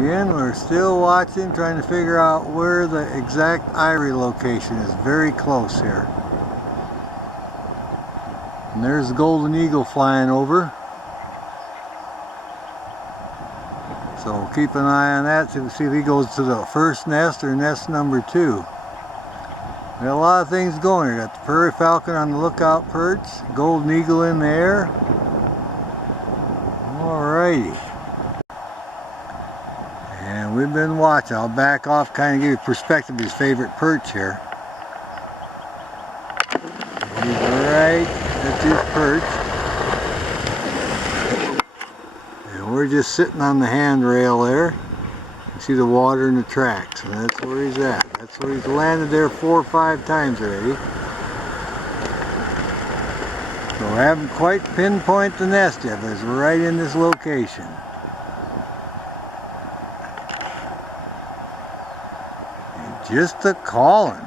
Again, we're still watching, trying to figure out where the exact eyrie location is. Very close here. And there's the golden eagle flying over. So keep an eye on that to see if he goes to the first nest or nest number 2. We got a lot of things going here. Got the prairie falcon on the lookout perch, golden eagle in the air. Alrighty. And we've been watching. I'll back off, kind of give you perspective of his favorite perch here. He's right at his perch. And we're just sitting on the handrail there. You see the water in the tracks, and that's where he's at. That's where he's landed there 4 or 5 times already. So I haven't quite pinpointed the nest yet, but it's right in this location. Just a calling.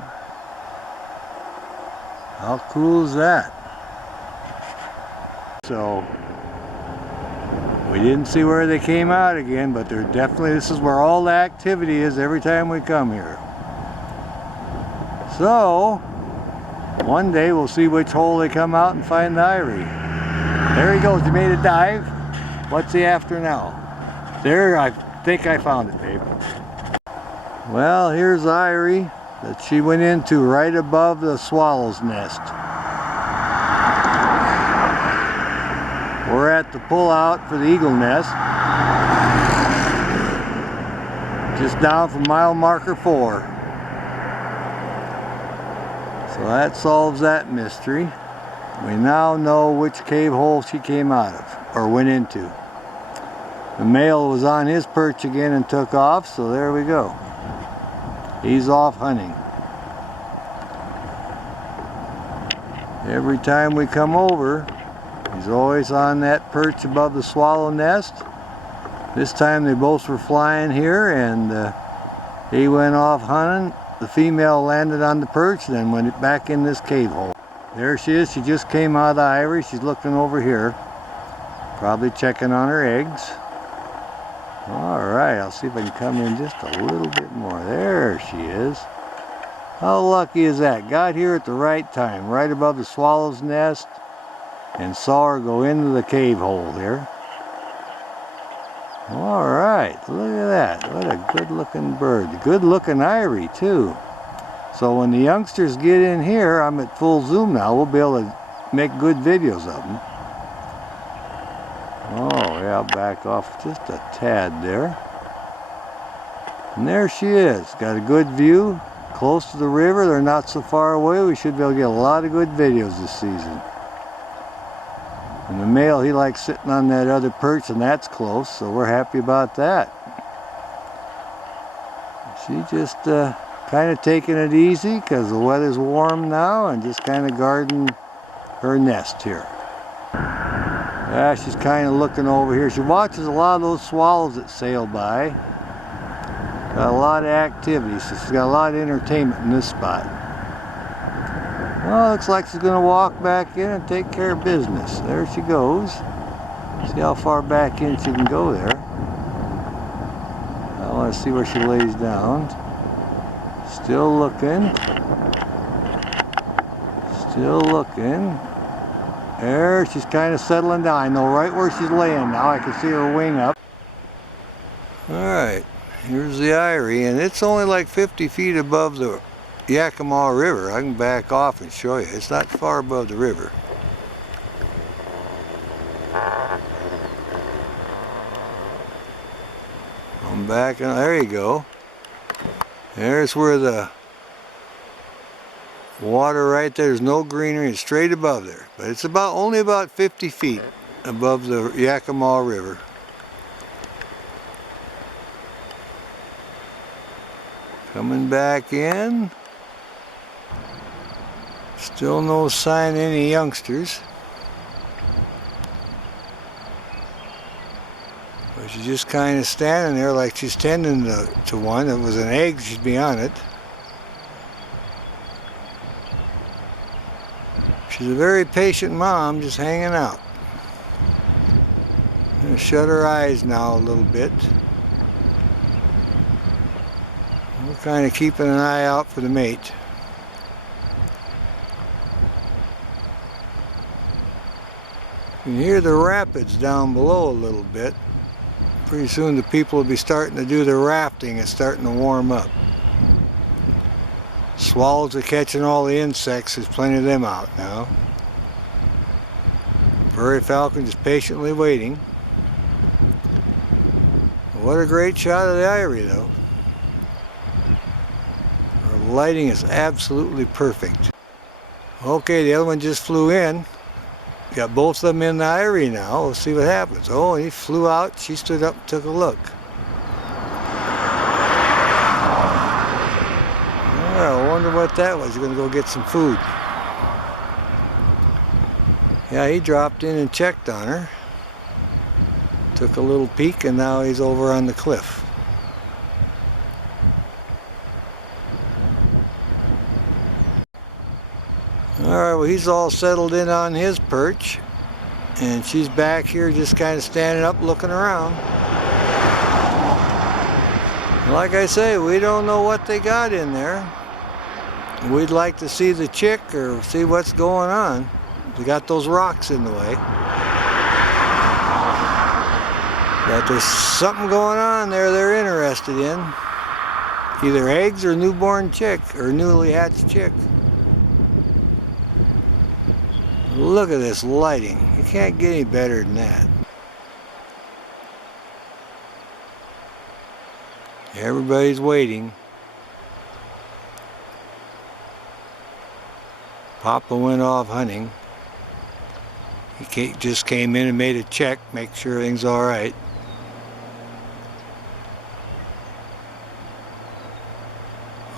How cool is that? So we didn't see where they came out again, but they're definitely, this is where all the activity is every time we come here. So one day we'll see which hole they come out and find the eyrie. There he goes. He made a dive. What's he after now? There, I think I found it, babe. Well, here's the eyrie that she went into right above the swallow's nest. We're at the pullout for the eagle nest. Just down from mile marker 4. So that solves that mystery. We now know which cave hole she came out of, or went into. The male was on his perch again and took off, so there we go. He's off hunting. Every time we come over, he's always on that perch above the swallow nest. This time they both were flying here, and he went off hunting. The female landed on the perch, then went back in this cave hole. There she is. She just came out of the eyrie. She's looking over here, probably checking on her eggs. Alright, I'll see if I can come in just a little bit more. There she is. How lucky is that? Got here at the right time, right above the swallow's nest, and saw her go into the cave hole there. Alright, look at that. What a good looking bird. Good looking eyrie too. So when the youngsters get in here, I'm at full zoom now, we'll be able to make good videos of them. Oh yeah, I'll back off just a tad there. And there she is. Got a good view, close to the river. They're not so far away. We should be able to get a lot of good videos this season. And the male, he likes sitting on that other perch, and that's close, so we're happy about that. She just kind of taking it easy because the weather's warm now, and just kind of guarding her nest here. Yeah, she's kind of looking over here. She watches a lot of those swallows that sail by. Got a lot of activity, so she's got a lot of entertainment in this spot. Well, looks like she's going to walk back in and take care of business. There she goes. See how far back in she can go there. I want to see where she lays down. Still looking. Still looking. There, she's kind of settling down. I know right where she's laying now. I can see her wing up. Alright, here's the eyrie, and it's only like 50 feet above the Yakima River. I can back off and show you. It's not far above the river. I'm back, and there you go. There's where the water right there. There's no greenery. It's straight above there, but it's only about 50 feet above the Yakima River. Coming back in. Still no sign of any youngsters. But she's just kind of standing there like she's tending to one. It was an egg, she'd be on it. She's a very patient mom, just hanging out. I'm going to shut her eyes now a little bit. We're kind of keeping an eye out for the mate. You can hear the rapids down below a little bit. Pretty soon the people will be starting to do their rafting. It's starting to warm up. Swallows are catching all the insects. There's plenty of them out now. Prairie falcon just patiently waiting. What a great shot of the ivory though. Our lighting is absolutely perfect. Okay, the other one just flew in. Got both of them in the ivory now. We'll see what happens. Oh, he flew out. She stood up and took a look. Oh, I wonder what that was. He's going to go get some food. Yeah, he dropped in and checked on her. Took a little peek and now he's over on the cliff. Alright, well he's all settled in on his perch. And she's back here just kind of standing up looking around. Like I say, we don't know what they got in there. We'd like to see the chick or see what's going on. We got those rocks in the way. But there's something going on there they're interested in. Either eggs or newborn chick or newly hatched chick. Look at this lighting. You can't get any better than that. Everybody's waiting. Papa went off hunting. He just came in and made a check, make sure everything's all right.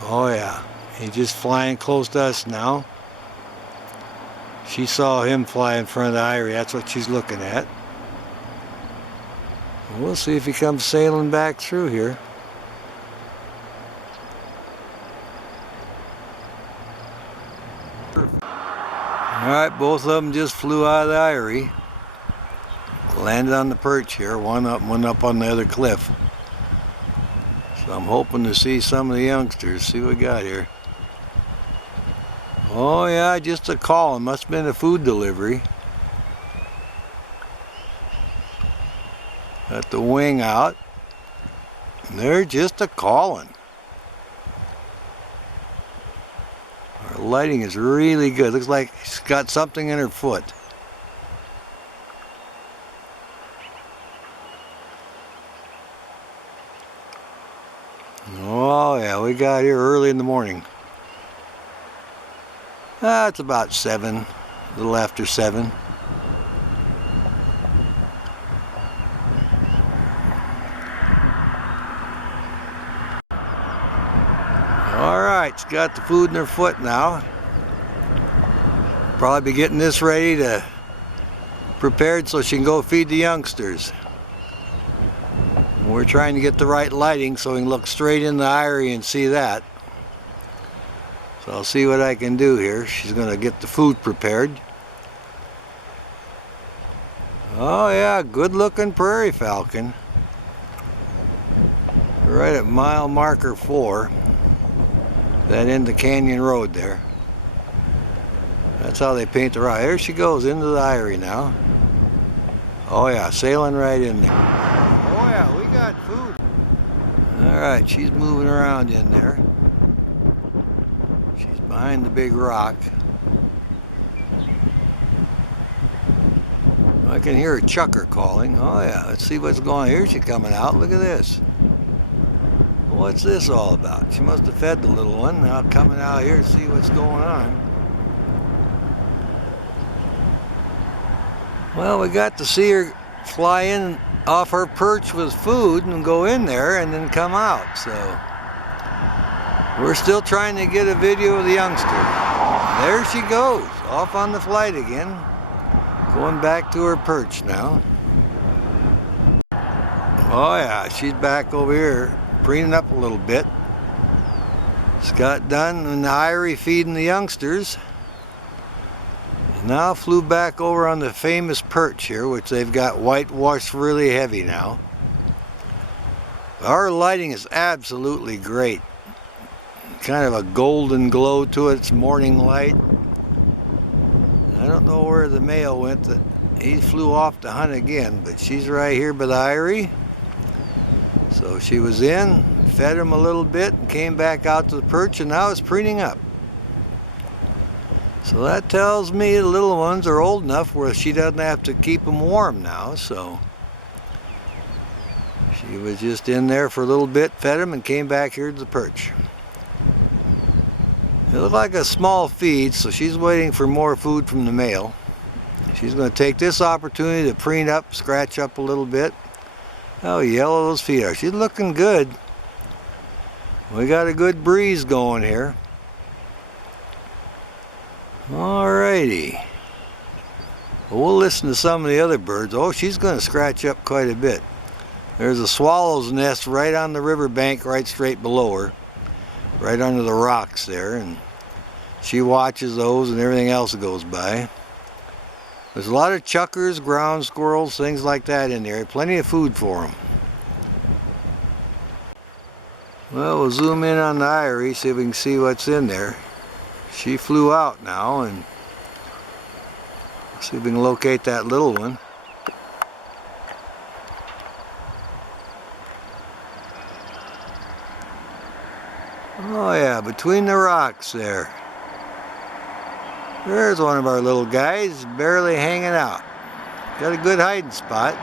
Oh yeah, he's just flying close to us now. She saw him fly in front of the ivory. That's what she's looking at. We'll see if he comes sailing back through here. Alright, both of them just flew out of the ivory. Landed on the perch here. One up on the other cliff. So I'm hoping to see some of the youngsters. See what we got here. Oh yeah, just a call. It must have been a food delivery. Got the wing out. And they're just a calling. Our lighting is really good. Looks like she's got something in her foot. Oh yeah, we got here early in the morning. It's about 7, a little after 7. Alright, she's got the food in her foot now. Probably be getting this ready to prepared so she can go feed the youngsters. We're trying to get the right lighting so we can look straight in the ivory and see that. So I'll see what I can do here. She's going to get the food prepared. Oh yeah, good looking prairie falcon. Right at mile marker 4. That end of Canyon Road there. That's how they paint the rock. There she goes into the ivory now. Oh yeah, sailing right in there. Oh yeah, we got food. Alright, she's moving around in there. She's behind the big rock. I can hear a chucker calling. Oh yeah, let's see what's going on. Here she's coming out. Look at this. What's this all about? She must have fed the little one. Now coming out here to see what's going on. Well, we got to see her fly in off her perch with food and go in there and then come out. So we're still trying to get a video of the youngster. There she goes, off on the flight again. Going back to her perch now. Oh yeah, she's back over here, preening up a little bit. Just got done in the ivory feeding the youngsters. Now flew back over on the famous perch here, which they've got whitewashed really heavy now. Our lighting is absolutely great. kind of a golden glow to it. It's morning light. I don't know where the male went. He flew off to hunt again, but she's right here by the eyrie. So she was in, fed him a little bit, and came back out to the perch, and now it's preening up. So that tells me the little ones are old enough where she doesn't have to keep them warm now. So she was just in there for a little bit, fed them, and came back here to the perch. It looked like a small feed, so she's waiting for more food from the male. She's going to take this opportunity to preen up, scratch up a little bit. How yellow those feet are. She's looking good. We got a good breeze going here. Alrighty. Well, we'll listen to some of the other birds. Oh, she's going to scratch up quite a bit. There's a swallow's nest right on the riverbank, right straight below her. Right under the rocks there, and she watches those and everything else that goes by. There's a lot of chuckers, ground squirrels, things like that in there. Plenty of food for them. Well, we'll zoom in on the eyrie, see if we can see what's in there. She flew out now, and see if we can locate that little one. Oh yeah, between the rocks there. There's one of our little guys, barely hanging out. Got a good hiding spot.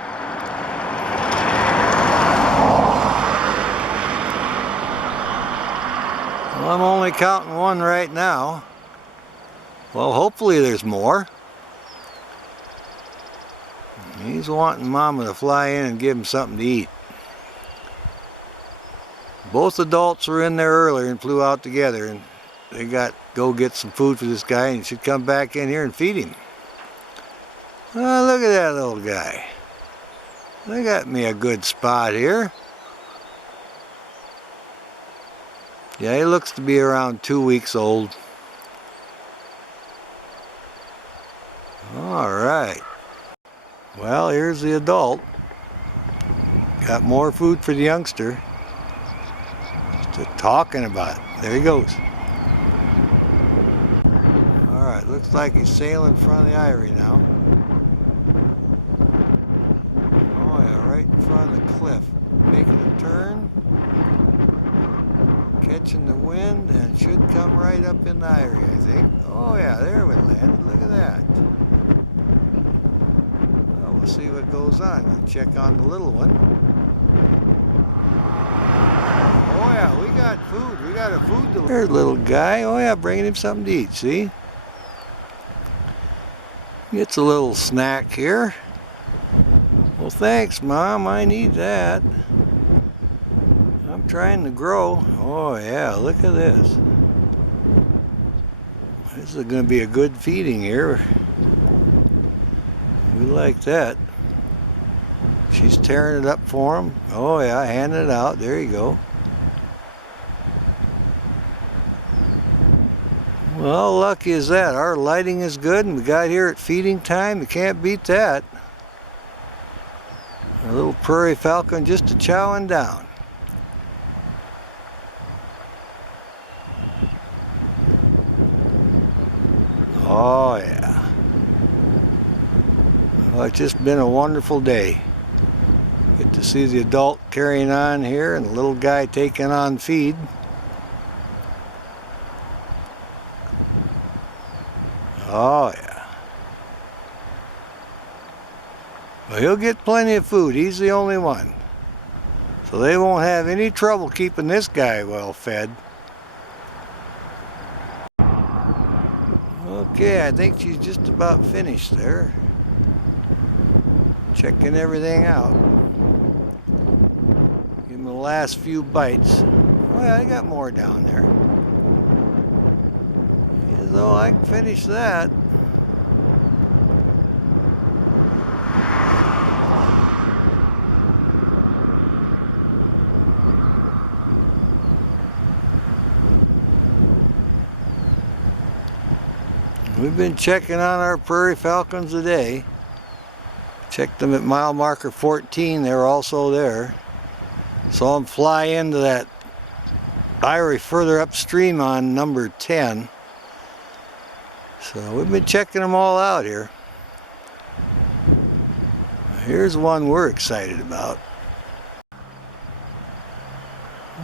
Well, I'm only counting one right now. Well, hopefully there's more. He's wanting Mama to fly in and give him something to eat. Both adults were in there earlier and flew out together, and they got go get some food for this guy, and he should come back in here and feed him. Oh, look at that little guy. They got me a good spot here. Yeah, he looks to be around 2 weeks old. All right. Well, here's the adult. Got more food for the youngster. Just talking about it. There he goes. All right, looks like he's sailing in front of the eyrie now. Oh yeah, right in front of the cliff. Making a turn. Catching the wind, and should come right up in the eyrie, I think. Oh yeah, there we landed. Look at that. Well, we'll see what goes on. We'll check on the little one. Oh yeah, we got food. We got a food delivery. There's a little guy. Oh yeah, bringing him something to eat, see? Gets a little snack here. Well, thanks, Mom. I need that. I'm trying to grow. Oh yeah, look at this. This is going to be a good feeding here. We like that. She's tearing it up for him. Oh yeah, handing it out. There you go. Well, how lucky is that? Our lighting is good, and we got here at feeding time. You can't beat that. A little prairie falcon just a chowing down. Oh yeah. Well, it's just been a wonderful day. Get to see the adult carrying on here and the little guy taking on feed. Oh yeah. Well, he'll get plenty of food. He's the only one. So they won't have any trouble keeping this guy well fed. Okay, I think she's just about finished there. Checking everything out. Give him the last few bites. Oh yeah, I got more down there. So I can finish that. We've been checking on our prairie falcons today. Checked them at mile marker 14. They're also there. Saw them fly into that eyrie further upstream on number 10. So we've been checking them all out here. Here's one we're excited about.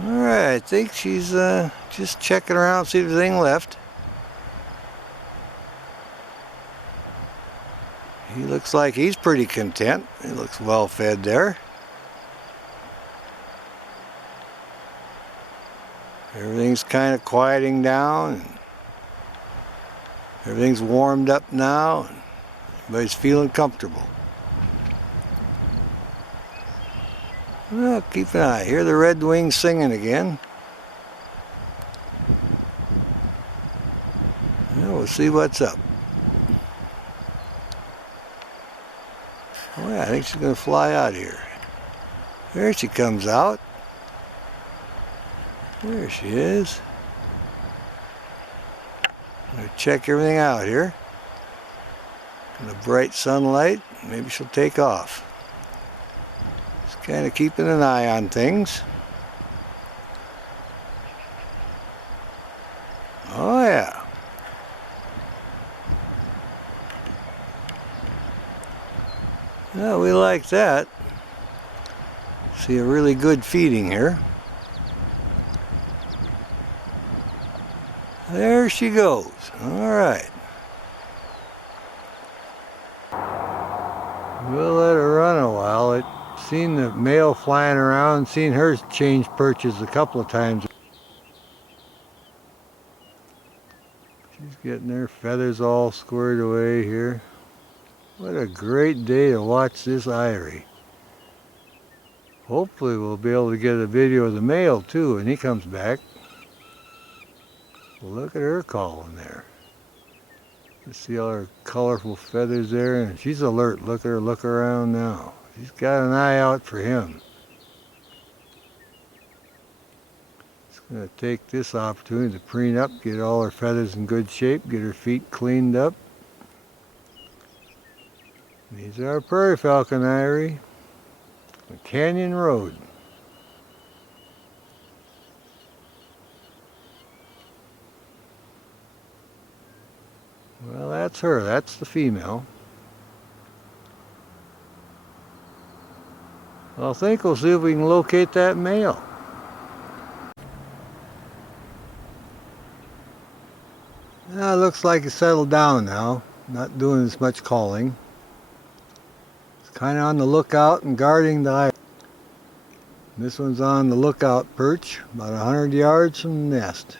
Alright, I think she's just checking around, see if there's anything left. He looks like he's pretty content. He looks well fed there. Everything's kind of quieting down. And everything's warmed up now. And everybody's feeling comfortable. Well, keep an eye. Hear the red wings singing again. Yeah, we'll see what's up. Oh yeah, I think she's going to fly out here. There she comes out. There she is. I'm going to check everything out here. In the bright sunlight, maybe she'll take off. Just kind of keeping an eye on things. Oh yeah. Well, we like that. See a really good feeding here. There she goes. All right. We'll let her run a while. I've seen the male flying around, seen her change perches a couple of times. She's getting her feathers all squared away here. What a great day to watch this eyrie. Hopefully we'll be able to get a video of the male too when he comes back. Look at her calling there. You see all her colorful feathers there, and she's alert. Look at her look around now. She's got an eye out for him. She's going to take this opportunity to preen up, get all her feathers in good shape, get her feet cleaned up. These are our prairie falcon eyrie, the Canyon Road. Well, that's her. That's the female. I think we'll see if we can locate that male. It looks like it's settled down now. Not doing as much calling. It's kind of on the lookout and guarding the eyrie. This one's on the lookout perch, about 100 yards from the nest.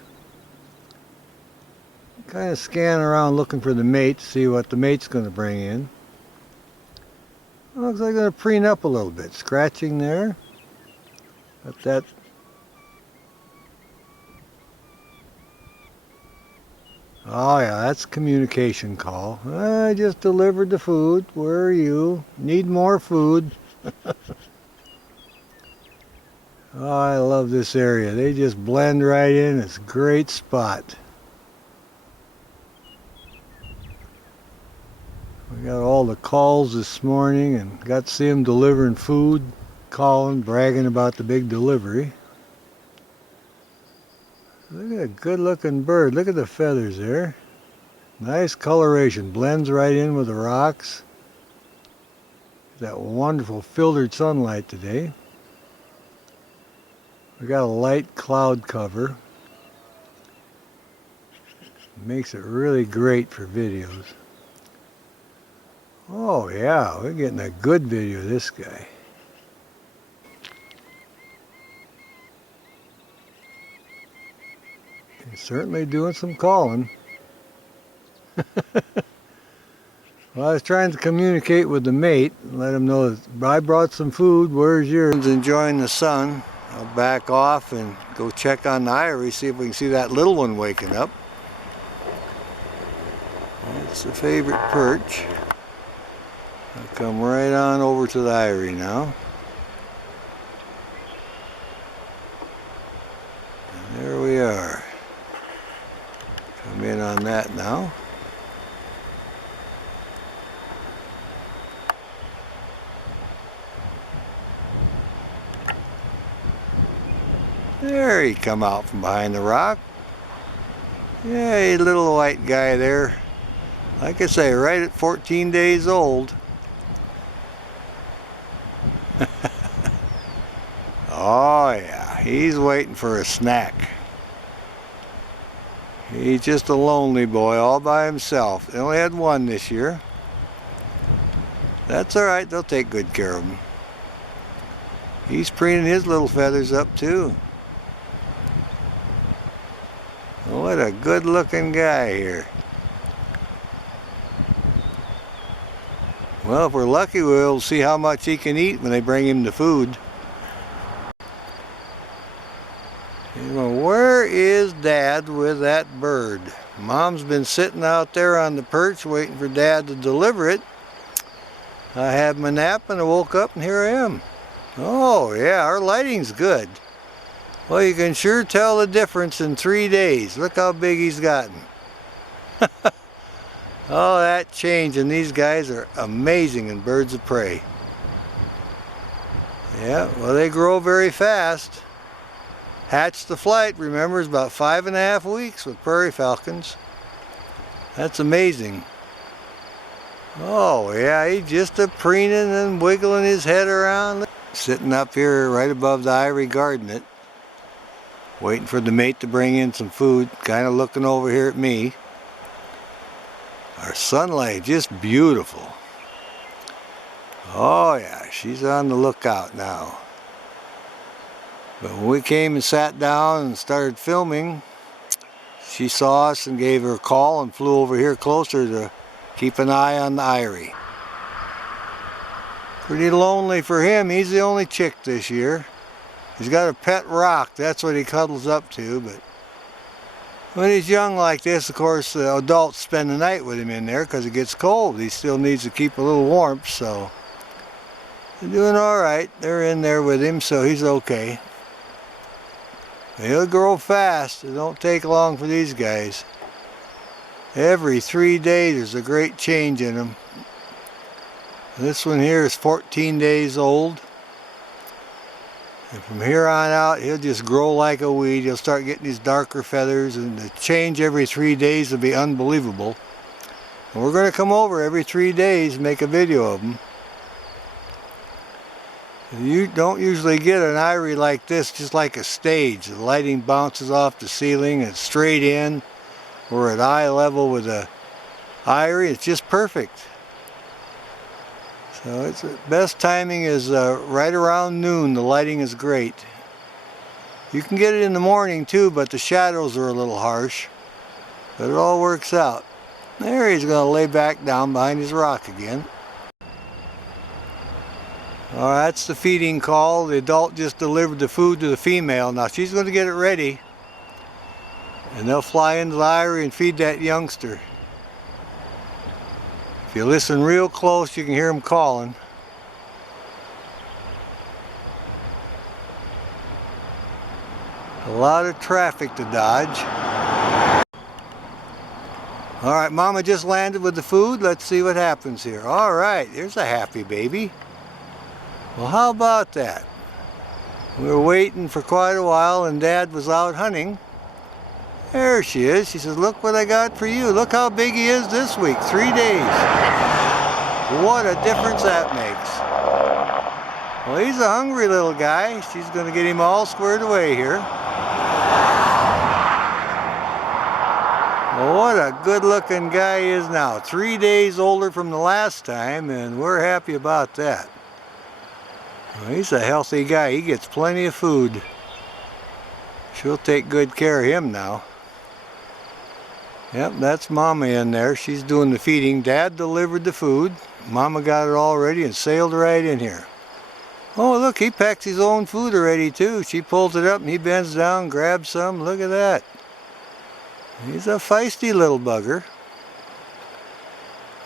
Kind of scanning around looking for the mate to see what the mate's going to bring in. Looks like they're going to preen up a little bit. Scratching there. Got that. Oh yeah, that's communication call. I just delivered the food. Where are you? Need more food. Oh, I love this area. They just blend right in. It's a great spot. We got all the calls this morning and got to see them delivering food, calling, bragging about the big delivery. Look at a good looking bird. Look at the feathers there. Nice coloration. Blends right in with the rocks. That wonderful filtered sunlight today. We got a light cloud cover. Makes it really great for videos. Oh yeah, we're getting a good video of this guy. He's certainly doing some calling. Well, I was trying to communicate with the mate and let him know that I brought some food. Where's yours? Enjoying the sun. I'll back off and go check on the eyrie, see if we can see that little one waking up. It's a favorite perch. I'll come right on over to the eyrie now. And there we are. Come in on that now. There he come out from behind the rock. Yay, little white guy there. Like I say, right at 14 days old. Oh yeah, he's waiting for a snack. He's just a lonely boy all by himself. They only had one this year. That's alright, they'll take good care of him. He's preening his little feathers up too. What a good looking guy here. Well, if we're lucky, we'll see how much he can eat when they bring him the food. Where is Dad with that bird? Mom's been sitting out there on the perch waiting for Dad to deliver it. I had my nap and I woke up and here I am. Oh yeah, our lighting's good. Well, you can sure tell the difference in 3 days. Look how big he's gotten. Oh, that change, and these guys are amazing in birds of prey. Yeah, well, they grow very fast. Hatch to flight, remember, is about 5.5 weeks with prairie falcons. That's amazing. Oh yeah, he's just a preening and wiggling his head around. Sitting up here right above the ivory guarding it. Waiting for the mate to bring in some food, kind of looking over here at me. Our sunlight, just beautiful. Oh yeah, she's on the lookout now. But when we came and sat down and started filming, she saw us and gave her a call and flew over here closer to keep an eye on the Irie. Pretty lonely for him. He's the only chick this year. He's got a pet rock. That's what he cuddles up to. But when he's young like this, of course, the adults spend the night with him in there because it gets cold. He still needs to keep a little warmth, so they're doing all right. They're in there with him, so he's okay. He'll grow fast. It don't take long for these guys. Every 3 days there's a great change in them. This one here is 14 days old. And from here on out, he'll just grow like a weed. He'll start getting these darker feathers, and the change every 3 days will be unbelievable. And we're going to come over every 3 days and make a video of them. You don't usually get an Irie like this, just like a stage. The lighting bounces off the ceiling and straight in. We're at eye level with the Irie. It's just perfect. So it's best timing is right around noon. The lighting is great. You can get it in the morning too, but the shadows are a little harsh. But it all works out. There, he's going to lay back down behind his rock again. All right, that's the feeding call. The adult just delivered the food to the female. Now she's going to get it ready. And they'll fly into the Irie and feed that youngster. If you listen real close, you can hear them calling. A lot of traffic to dodge. All right, Mama just landed with the food. Let's see what happens here. All right, here's a happy baby. Well, how about that? We were waiting for quite a while and Dad was out hunting. There she is. She says, look what I got for you. Look how big he is this week. 3 days. What a difference that makes. Well, he's a hungry little guy. She's going to get him all squared away here. Well, what a good looking guy he is now. 3 days older from the last time, and we're happy about that. Well, he's a healthy guy. He gets plenty of food. She'll take good care of him now. Yep, that's Mama in there. She's doing the feeding. Dad delivered the food. Mama got it all ready and sailed right in here. Oh, look, he packs his own food already too. She pulls it up and he bends down, grabs some. Look at that. He's a feisty little bugger.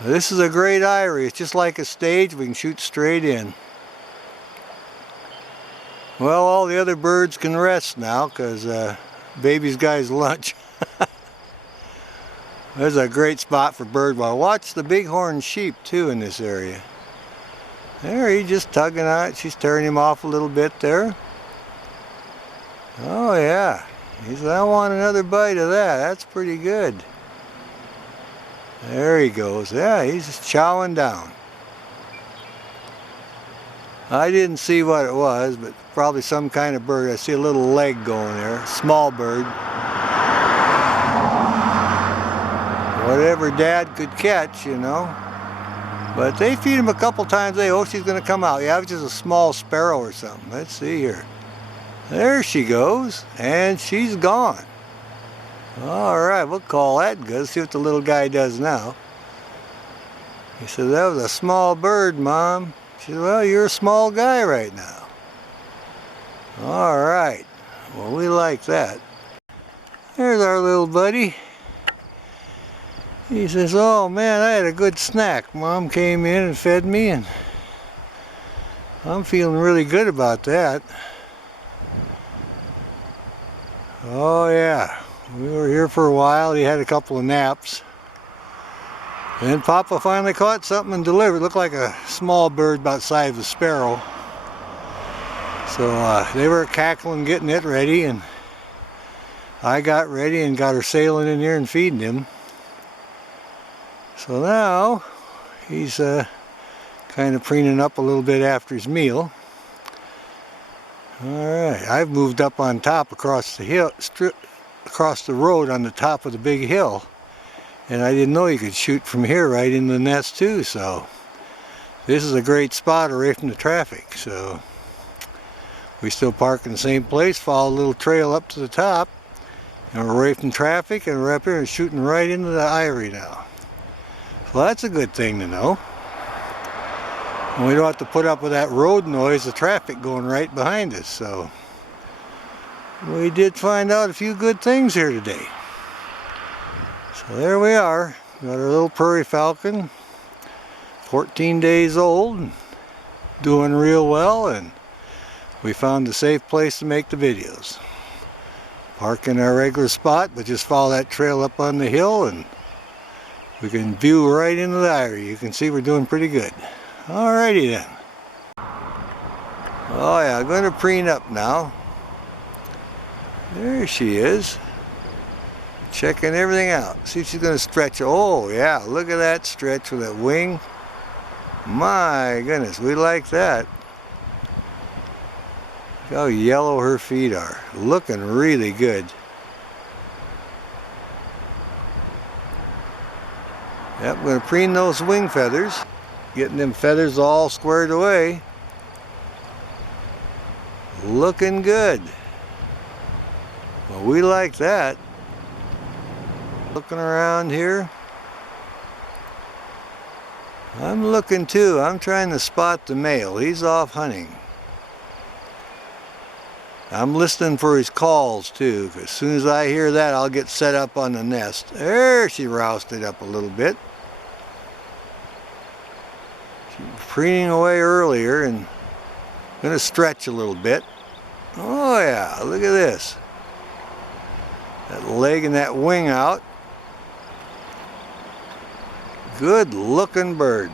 This is a great Irie. It's just like a stage. We can shoot straight in. Well, all the other birds can rest now because baby's got his lunch. There's a great spot for bird watching. Watch the bighorn sheep too in this area. There, he's just tugging on it. She's tearing him off a little bit there. Oh yeah. He said, I want another bite of that. That's pretty good. There he goes. Yeah, he's just chowing down. I didn't see what it was, but probably some kind of bird. I see a little leg going there. Small bird. Whatever Dad could catch, you know. But they feed him a couple times a day. Oh, she's going to come out. Yeah, it's just a small sparrow or something. Let's see here. There she goes. And she's gone. All right, we'll call that good. Let's see what the little guy does now. He said, that was a small bird, Mom. She said, well, you're a small guy right now. All right. Well, we like that. There's our little buddy. He says, oh man, I had a good snack. Mom came in and fed me, and I'm feeling really good about that. Oh yeah, we were here for a while. He had a couple of naps. And Papa finally caught something and delivered. It looked like a small bird about the size of a sparrow. So they were cackling, getting it ready, and I got ready and got her sailing in here and feeding him. So now he's kind of preening up a little bit after his meal. Alright, I've moved up on top across the hill, across the road on the top of the big hill. And I didn't know you could shoot from here right in the nest too, so this is a great spot away from the traffic. So we still park in the same place, follow a little trail up to the top, and we're away from traffic, and we're up here and shooting right into the eyrie now. Well, that's a good thing to know. And we don't have to put up with that road noise, the traffic going right behind us. So we did find out a few good things here today. So there we are. Got our little prairie falcon, 14 days old, doing real well, and we found a safe place to make the videos. Park in our regular spot, but just follow that trail up on the hill, and we can view right into the eyrie. You can see we're doing pretty good. Alrighty then. Oh yeah, I'm going to preen up now. There she is. Checking everything out. See if she's going to stretch. Oh yeah, look at that stretch with that wing. My goodness, we like that. Look how yellow her feet are. Looking really good. Yep, I'm going to preen those wing feathers. Getting them feathers all squared away. Looking good. Well, we like that. Looking around here. I'm looking too. I'm trying to spot the male. He's off hunting. I'm listening for his calls too, because as soon as I hear that, I'll get set up on the nest. There, she roused it up a little bit. She was preening away earlier and going to stretch a little bit. Oh yeah, look at this. That leg and that wing out. Good looking bird.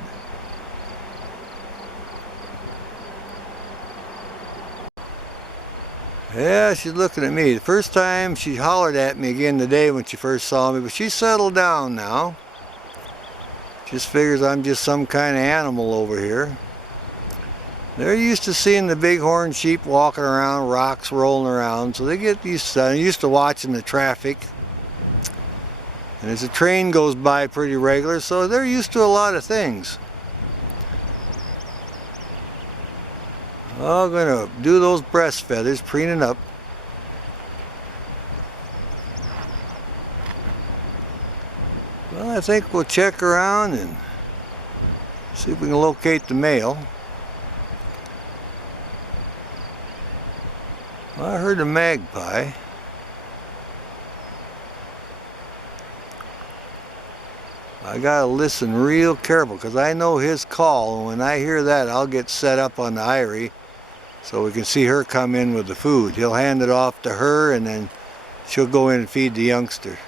Yeah, she's looking at me. The first time she hollered at me again today when she first saw me, but she's settled down now. Just figures I'm just some kind of animal over here. They're used to seeing the bighorn sheep walking around, rocks rolling around, so they get used to that. They're used to watching the traffic. And as the train goes by pretty regular, so they're used to a lot of things. I'm going to do those breast feathers, preening up. Well, I think we'll check around and see if we can locate the male. Well, I heard a magpie. I gotta listen real careful because I know his call, and when I hear that, I'll get set up on the eyrie so we can see her come in with the food. He'll hand it off to her, and then she'll go in and feed the youngster.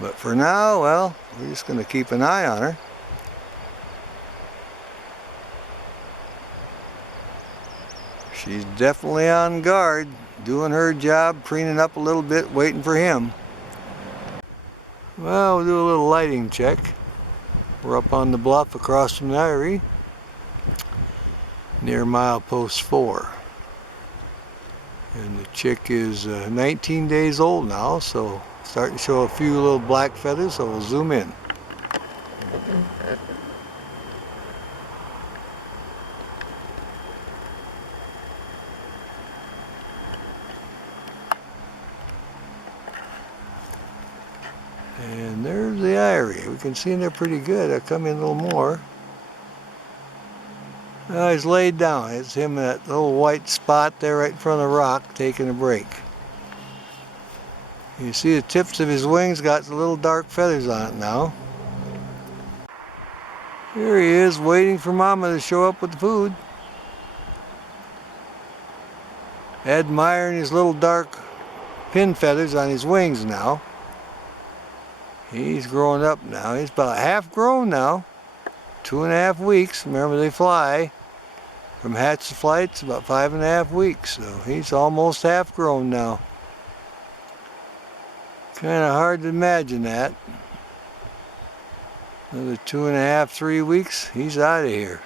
But for now, well, we're just gonna keep an eye on her. She's definitely on guard, doing her job, preening up a little bit, waiting for him. Well, we'll do a little lighting check. We're up on the bluff across from the eyrie, near milepost 4. And the chick is 19 days old now, so starting to show a few little black feathers, so we'll zoom in. And there's the eyrie. We can see in there pretty good. I'll come in a little more. He's laid down. It's him, that little white spot there right in front of the rock, taking a break. You see the tips of his wings got the little dark feathers on it now. Here he is, waiting for Mama to show up with the food. Admiring his little dark pin feathers on his wings now. He's growing up now. He's about half grown now. 2.5 weeks. Remember, they fly. From hatch to flight, it's about 5.5 weeks. So he's almost half grown now. Kind of hard to imagine that. Another 2.5, 3 weeks, he's out of here.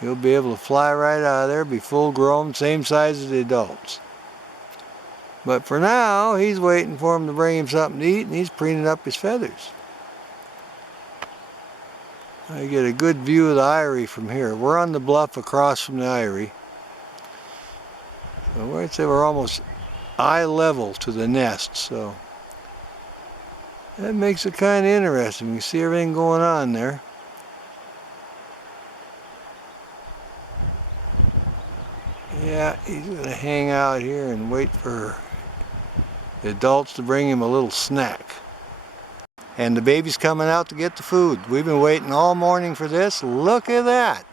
He'll be able to fly right out of there, be full grown, same size as the adults. But for now, he's waiting for him to bring him something to eat, and he's preening up his feathers. I get a good view of the eyrie from here. We're on the bluff across from the eyrie. So I'd say we're almost eye level to the nest, so that makes it kind of interesting. You can see everything going on there. Yeah, he's gonna hang out here and wait for the adults to bring him a little snack. And the baby's coming out to get the food. We've been waiting all morning for this. Look at that.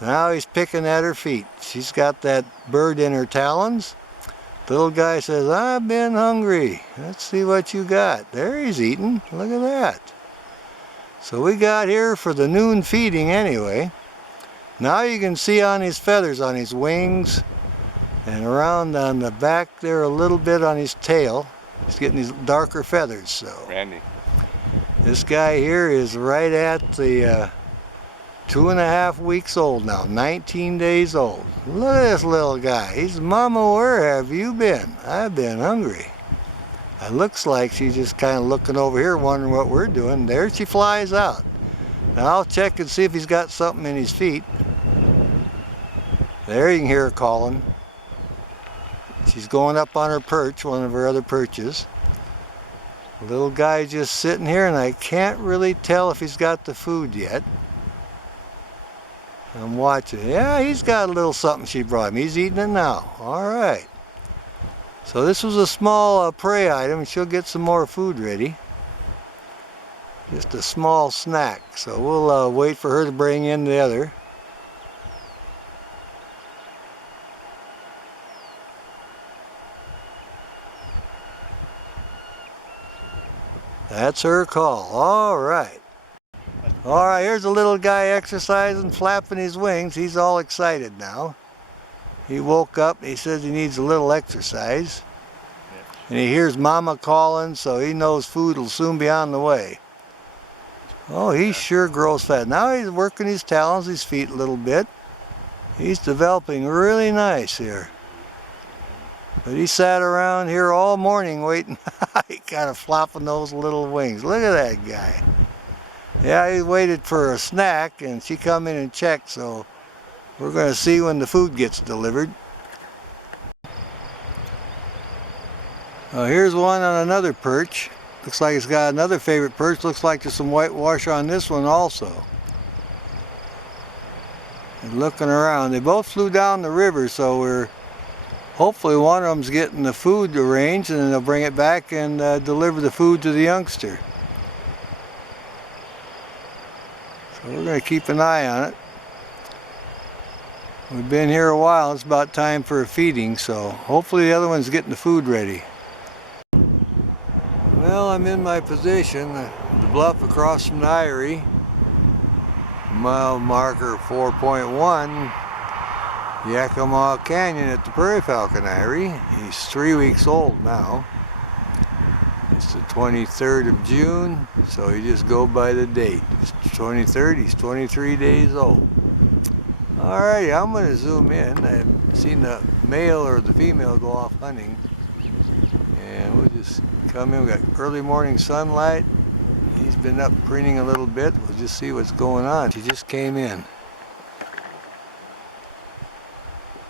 Now he's picking at her feet. She's got that bird in her talons. The little guy says, I've been hungry. Let's see what you got. There he's eating. Look at that. So we got here for the noon feeding anyway. Now you can see on his feathers, on his wings, and around on the back there a little bit on his tail. He's getting these darker feathers. So Randy. This guy here is right at the 2.5 weeks old now, 19 days old. Look at this little guy. He's, Mama, where have you been? I've been hungry. It looks like she's just kind of looking over here, wondering what we're doing. There she flies out. Now I'll check and see if he's got something in his feet. There you can hear her calling. She's going up on her perch, one of her other perches. The little guy's just sitting here, and I can't really tell if he's got the food yet. I'm watching. Yeah, he's got a little something she brought him. He's eating it now. All right. So this was a small prey item, and she'll get some more food ready. Just a small snack. So we'll wait for her to bring in the other. That's her call. All right. All right, here's a little guy exercising, flapping his wings. He's all excited now. He woke up. He says he needs a little exercise. And he hears Mama calling, so he knows food will soon be on the way. Oh, he sure grows fast. Now he's working his talons, his feet a little bit. He's developing really nice here. But he sat around here all morning waiting. He kind of flopping those little wings. Look at that guy. Yeah, he waited for a snack, and she come in and checked, so we're going to see when the food gets delivered. Here's one on another perch. Looks like it's got another favorite perch. Looks like there's some whitewash on this one also. And looking around. They both flew down the river, so we're hopefully one of them's getting the food arranged, and then they'll bring it back and deliver the food to the youngster. So we're going to keep an eye on it. We've been here a while. It's about time for a feeding, so hopefully the other one's getting the food ready. Well, I'm in my position, the bluff across from the eyrie, mile marker 4.1. Yakima Canyon at the Prairie Falconry. He's 3 weeks old now. It's the 23rd of June, so you just go by the date. It's 23rd, he's 23 days old. Alrighty, I'm going to zoom in. I've seen the male or the female go off hunting. And we'll just come in. We got early morning sunlight. He's been up preening a little bit. We'll just see what's going on. She just came in.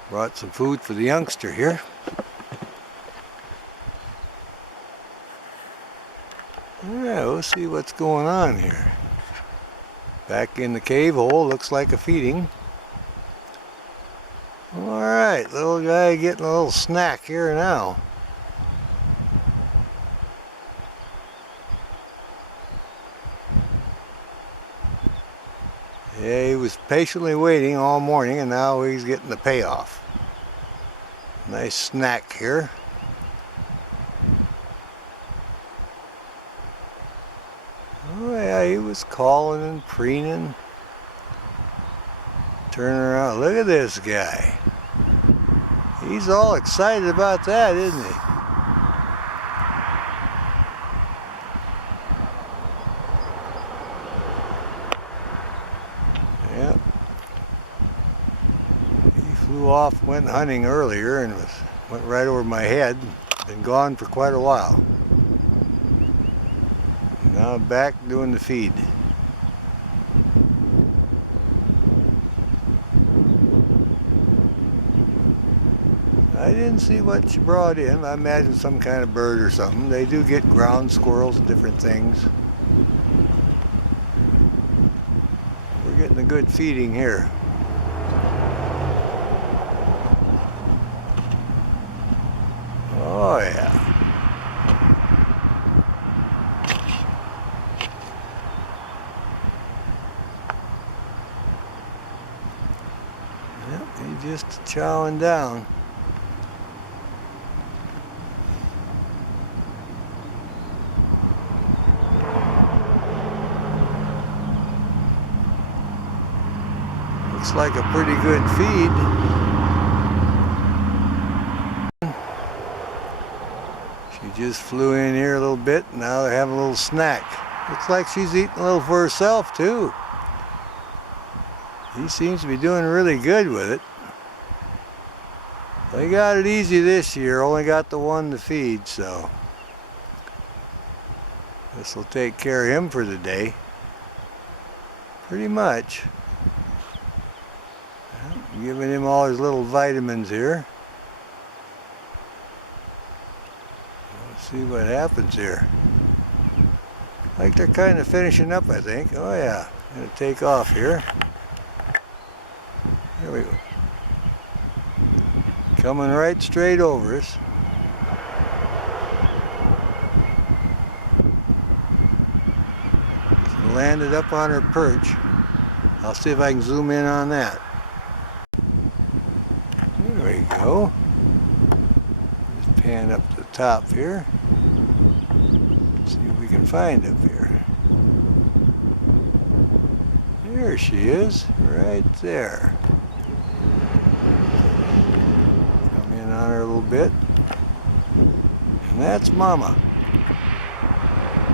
Brought some food for the youngster here. Yeah, we'll see what's going on here. Back in the cave hole, looks like a feeding. Alright, little guy getting a little snack here now. Yeah, he was patiently waiting all morning and now he's getting the payoff. Nice snack here. Oh yeah, he was calling and preening. Turning around, look at this guy. He's all excited about that, isn't he? Yep. He flew off, went hunting earlier and went right over my head. Been gone for quite a while. Now back doing the feed. I didn't see what she brought in. I imagine some kind of bird or something. They do get ground squirrels, different things. We're getting a good feeding here. Oh yeah. Yep, he's just chowing down. Looks like a pretty good feed. She just flew in here a little bit. Now they're having a little snack. Looks like she's eating a little for herself too. He seems to be doing really good with it. They got it easy this year. Only got the one to feed, so this will take care of him for the day. Pretty much. Giving him all his little vitamins here. Let's see what happens here. Like they're kind of finishing up, I think. Oh yeah, gonna take off here. There we go. Coming right straight over us. She landed up on her perch. I'll see if I can zoom in on that. There we go. Just pan up to the top here. See what we can find up here. There she is, right there. Come in on her a little bit. And that's Mama.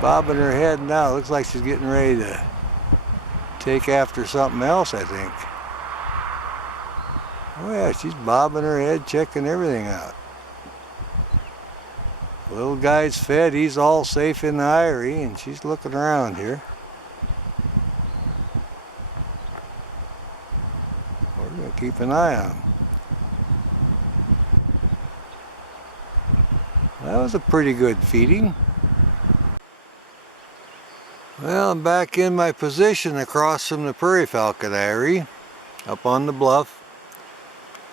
Bobbing her head now. Looks like she's getting ready to take after something else, I think. Oh yeah, she's bobbing her head, checking everything out. The little guy's fed, he's all safe in the eyrie, and she's looking around here. We're going to keep an eye on him. That was a pretty good feeding. Well, I'm back in my position across from the Prairie Falcon eyrie, up on the bluff.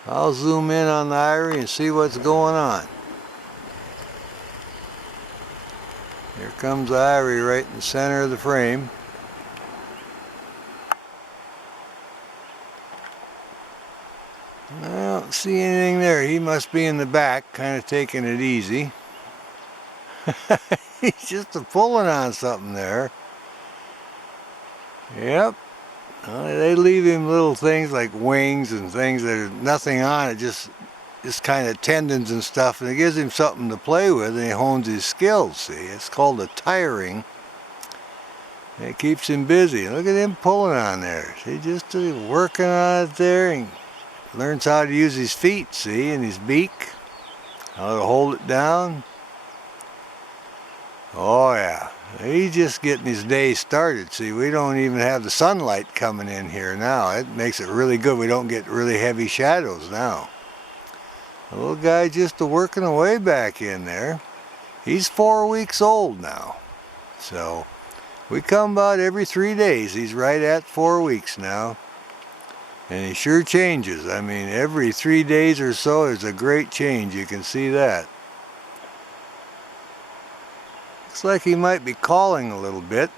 I'll zoom in on the eyrie and see what's going on. Here comes the eyrie right in the center of the frame. I don't see anything there. He must be in the back, kind of taking it easy. He's just pulling on something there. Yep. They leave him little things like wings and things that are nothing on it, just kind of tendons and stuff, and it gives him something to play with, and he hones his skills. See, it's called a tiring. It keeps him busy. Look at him pulling on there. See, just working on it there, and learns how to use his feet, see, and his beak, how to hold it down. Oh yeah, he's just getting his day started. See, we don't even have the sunlight coming in here now. It makes it really good. We don't get really heavy shadows now. The little guy just working away back in there. He's 4 weeks old now. So we come about every 3 days. He's right at 4 weeks now. And he sure changes. I mean, every 3 days or so there's a great change. You can see that. Looks like he might be calling a little bit.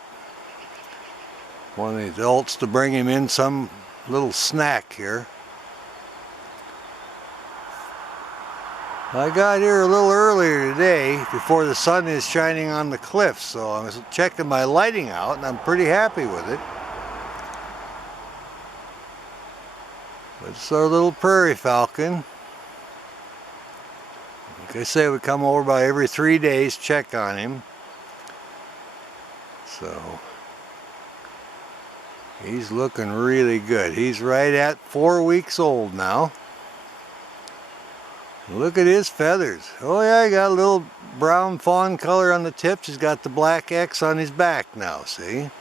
One of the adults to bring him in some little snack here. I got here a little earlier today before the sun is shining on the cliffs, so I'm checking my lighting out and I'm pretty happy with it. It's our little prairie falcon. Like I say, we come over about every 3 days, check on him. So he's looking really good. He's right at 4 weeks old now. Look at his feathers. Oh yeah, he got a little brown fawn color on the tips. He's got the black X on his back now, see?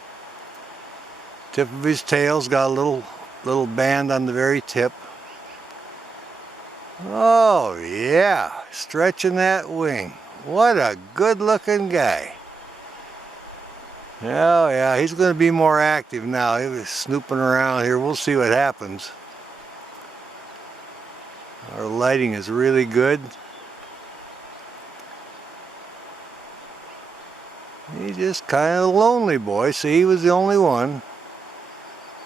Tip of his tail's got a little band on the very tip. Oh yeah, stretching that wing. What a good looking guy. Oh yeah, he's going to be more active now. He was snooping around here. We'll see what happens. Our lighting is really good. He's just kind of a lonely boy. See, he was the only one.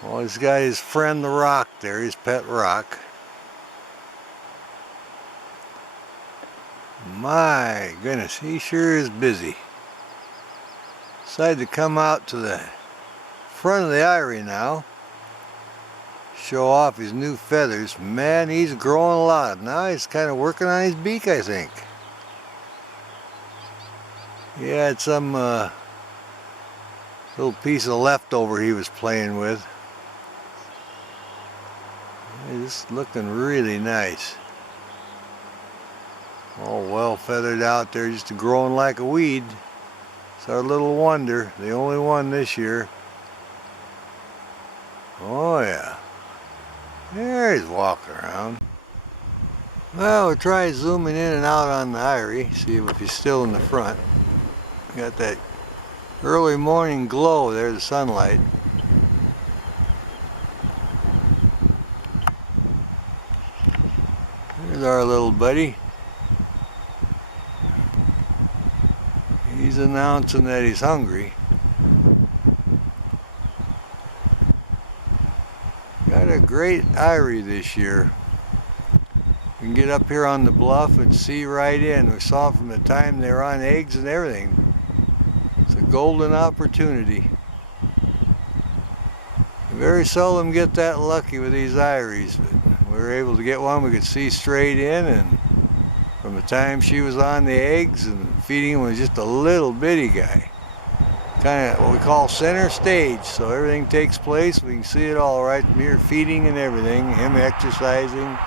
Well, he's got his friend the rock there, his pet rock. My goodness, he sure is busy. Decided to come out to the front of the eyrie now. Show off his new feathers. Man, he's growing a lot. Now he's kind of working on his beak, I think. He had some little piece of leftover he was playing with. It's looking really nice. All well feathered out there, just growing like a weed. It's our little wonder, the only one this year. Oh yeah. There he's walking around. Well, we'll try zooming in and out on the eyrie, see if he's still in the front. Got that early morning glow there, the sunlight. There's our little buddy. He's announcing that he's hungry. Got a great eyrie this year. You can get up here on the bluff and see right in. We saw from the time they were on eggs and everything. It's a golden opportunity. You very seldom get that lucky with these eyries, but we were able to get one we could see straight in, and from the time she was on the eggs and feeding him was just a little bitty guy. Kind of what we call center stage, so everything takes place. We can see it all right from here, feeding and everything, him exercising.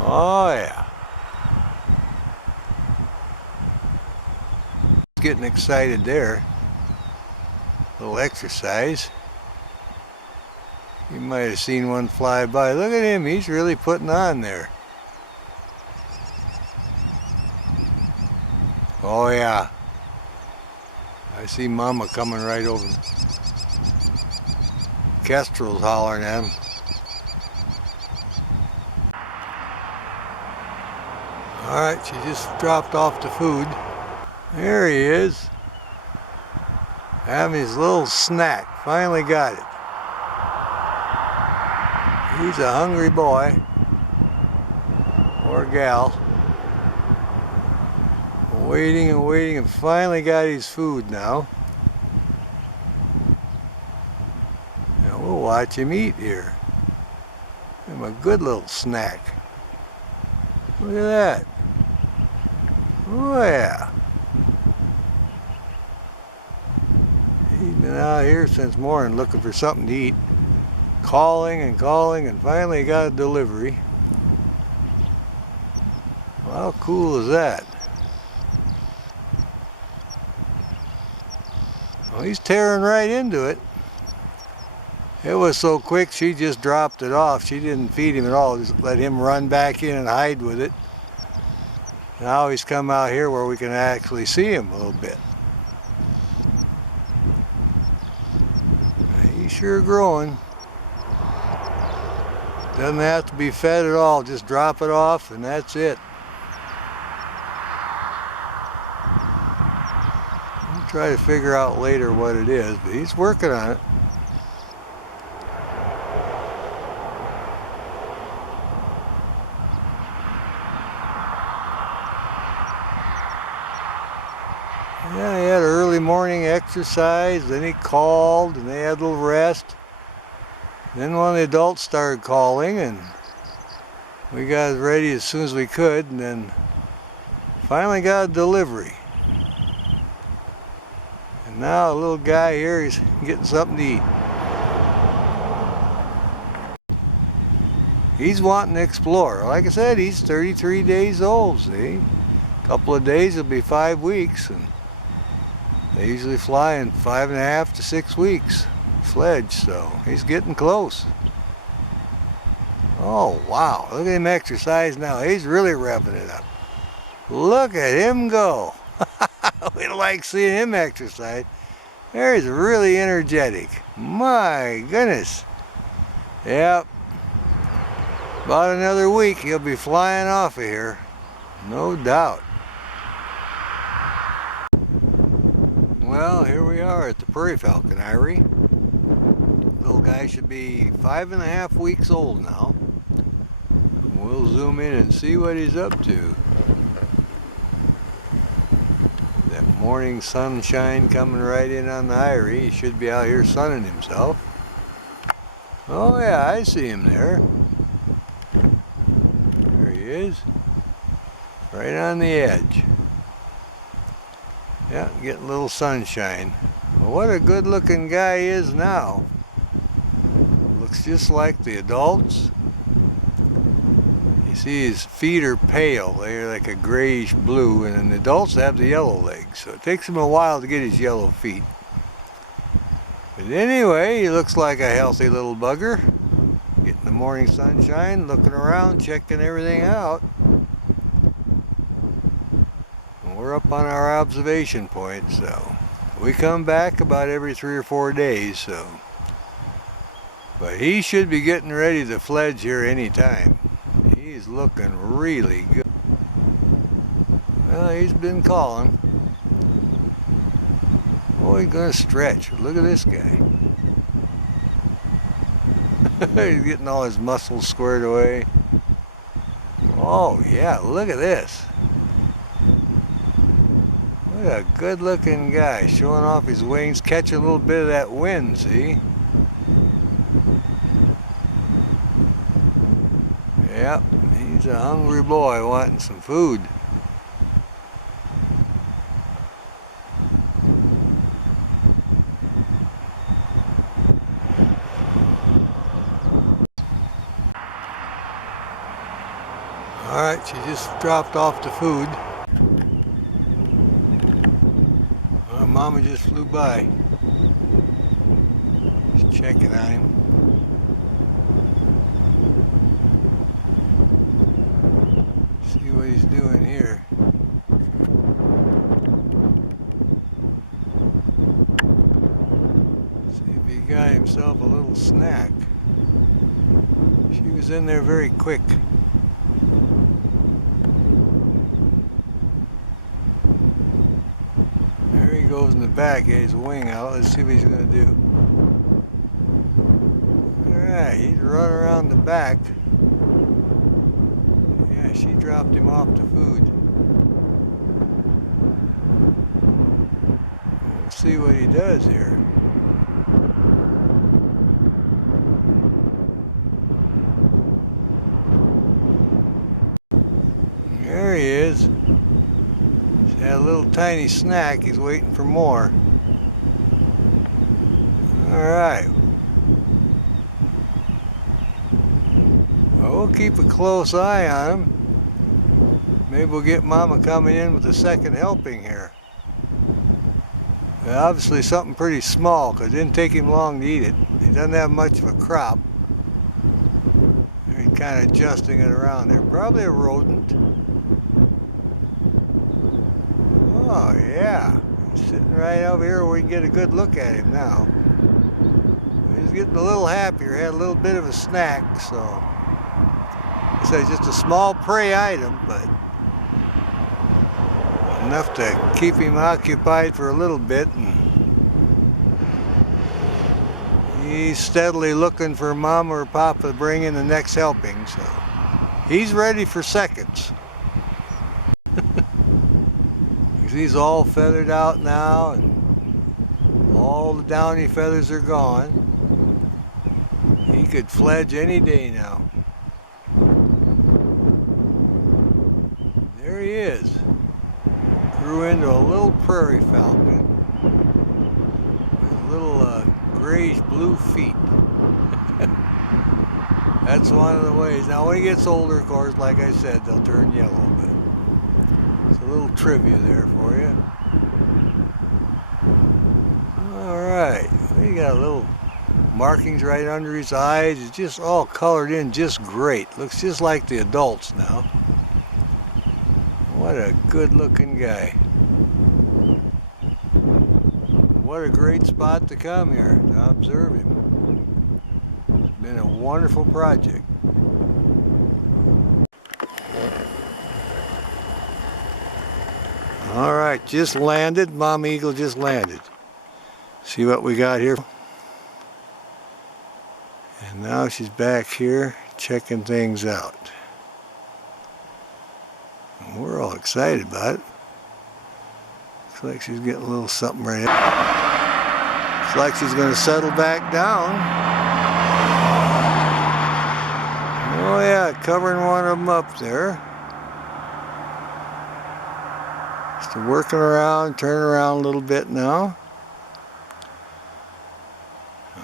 Oh yeah. Getting excited there. Little exercise. You might have seen one fly by. Look at him, he's really putting on there. Oh yeah. I see Mama coming right over. Kestrel's hollering at him. Alright, she just dropped off the food. There he is. Having his little snack. Finally got it. He's a hungry boy. Or gal. Waiting and waiting, and finally got his food now. And we'll watch him eat here. Give him a good little snack. Look at that. Oh yeah. He's been out here since morning looking for something to eat. Calling and calling, and finally got a delivery. Well, how cool is that? Well, he's tearing right into it. It was so quick she just dropped it off. She didn't feed him at all, just let him run back in and hide with it. Now he's come out here where we can actually see him a little bit. He's sure growing. Doesn't have to be fed at all, just drop it off and that's it. We'll try to figure out later what it is, but he's working on it. Yeah, he had an early morning exercise, then he called and they had a little rest. Then one of the adults started calling and we got ready as soon as we could, and then finally got a delivery. And now a little guy here is getting something to eat. He's wanting to explore. Like I said, he's 33 days old, see? A couple of days, it'll be 5 weeks. And they usually fly in 5.5 to 6 weeks, sledge, so he's getting close. Oh wow, look at him exercise now. He's really revving it up. Look at him go. We like seeing him exercise. There, he's really energetic. My goodness. Yep. About another week he'll be flying off of here. No doubt. Well, here we are at the Prairie Falcon Eyrie. Little guy should be 5.5 weeks old now. We'll zoom in and see what he's up to. That morning sunshine coming right in on the eyrie. He should be out here sunning himself. Oh yeah, I see him there. There he is. Right on the edge. Yeah, getting a little sunshine. Well, what a good looking guy he is now. Looks just like the adults. You see his feet are pale. They're like a grayish blue, and then the adults have the yellow legs. So it takes him a while to get his yellow feet. But anyway, he looks like a healthy little bugger. Getting the morning sunshine, looking around, checking everything out. We're up on our observation point, so we come back about every 3 or 4 days, so. But he should be getting ready to fledge here anytime. He's looking really good. Well, he's been calling. Oh, he's gonna stretch. Look at this guy. He's getting all his muscles squared away. Oh yeah, look at this. What a good looking guy, showing off his wings, catching a little bit of that wind, see? Yep, he's a hungry boy wanting some food. Alright, she just dropped off the food. Mama just flew by. Just checking on him. See what he's doing here. See if he got himself a little snack. She was in there very quick. Goes in the back, he has a wing out. Let's see what he's going to do. Alright, he's running around the back. Yeah, she dropped him off to food. see what he does here. There he is. He's had a little tiny snack. He's waiting for more. Alright. Well, we'll keep a close eye on him. Maybe we'll get Mama coming in with a second helping here. Obviously something pretty small, because it didn't take him long to eat it. He doesn't have much of a crop. He's kind of adjusting it around there. Probably a rodent. Oh yeah, he's sitting right over here where we can get a good look at him now. He's getting a little happier, had a little bit of a snack, so it's just a small prey item, but enough to keep him occupied for a little bit. And he's steadily looking for Mama or Papa to bring in the next helping, so he's ready for seconds. He's all feathered out now, and all the downy feathers are gone. He could fledge any day now. There he is. Grew into a little prairie falcon with little grayish blue feet. That's one of the ways. Now when he gets older, of course, like I said, they'll turn yellow, but it's a little trivia there for you. Alright, he got a little markings right under his eyes. It's just all colored in just great. Looks just like the adults now. What a good looking guy. What a great spot to come here to observe him. It's been a wonderful project. Alright, just landed. Mom Eagle just landed. See what we got here? And now she's back here checking things out. And we're all excited about it. Looks like she's getting a little something right now. Looks like she's going to settle back down. Oh yeah, covering one of them up there. Just working around, turning around a little bit now.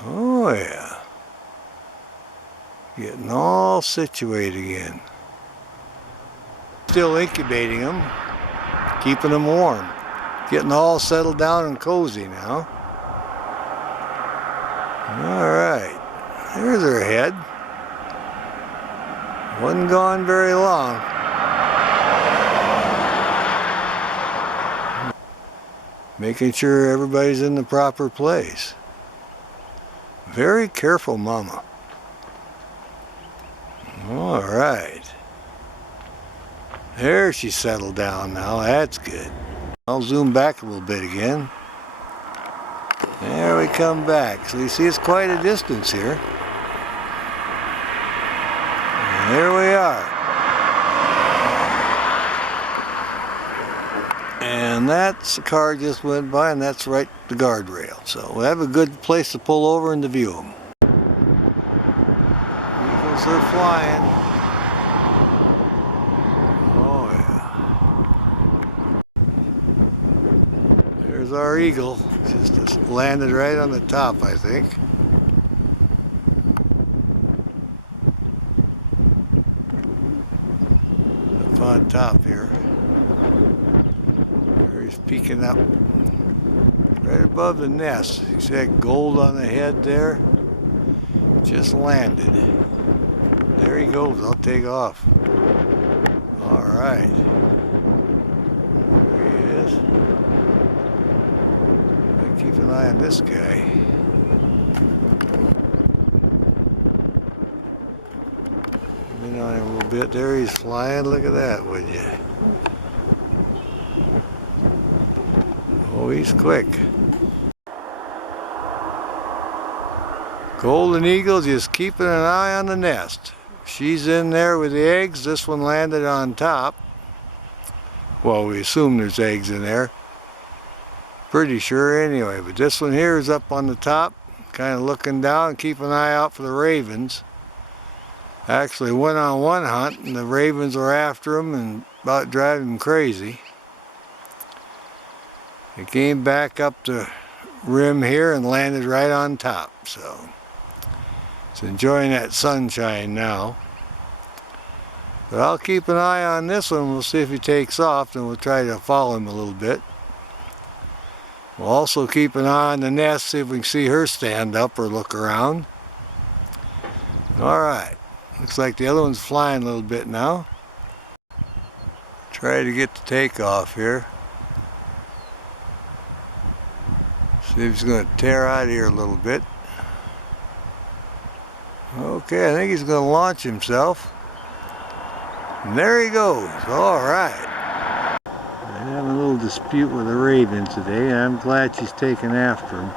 Oh yeah. Getting all situated again. Still incubating them, keeping them warm. Getting all settled down and cozy now. Alright, there's her head. Wasn't gone very long. Making sure everybody's in the proper place. Very careful, Mama. Alright. There she settled down now. That's good. I'll zoom back a little bit again. There we come back. So you see it's quite a distance here. And there we are. And that's the car just went by, and that's right the guardrail. So we have a good place to pull over and to view them. Eagles are flying. Oh yeah. There's our eagle. Just landed right on the top, I think. Up on top here. He's peeking up right above the nest. You see that gold on the head there? Just landed. There he goes. I'll take off. All right. There he is. I'll keep an eye on this guy. Been on him a little bit there. He's flying. Look at that, would you? Oh, he's quick. Golden eagle just keeping an eye on the nest. She's in there with the eggs. This one landed on top. Well, we assume there's eggs in there. Pretty sure anyway, but this one here is up on the top, kind of looking down, keep an eye out for the ravens. Actually went on one hunt and the ravens were after him and about driving him crazy. He came back up the rim here and landed right on top, so it's enjoying that sunshine now. But I'll keep an eye on this one. We'll see if he takes off, and we'll try to follow him a little bit. We'll also keep an eye on the nest, see if we can see her stand up or look around. Alright, looks like the other one's flying a little bit now. Try to get the takeoff here. See if he's going to tear out of here a little bit. Okay, I think he's going to launch himself. And there he goes. Alright. I'm having a little dispute with a raven today, and I'm glad she's taken after him.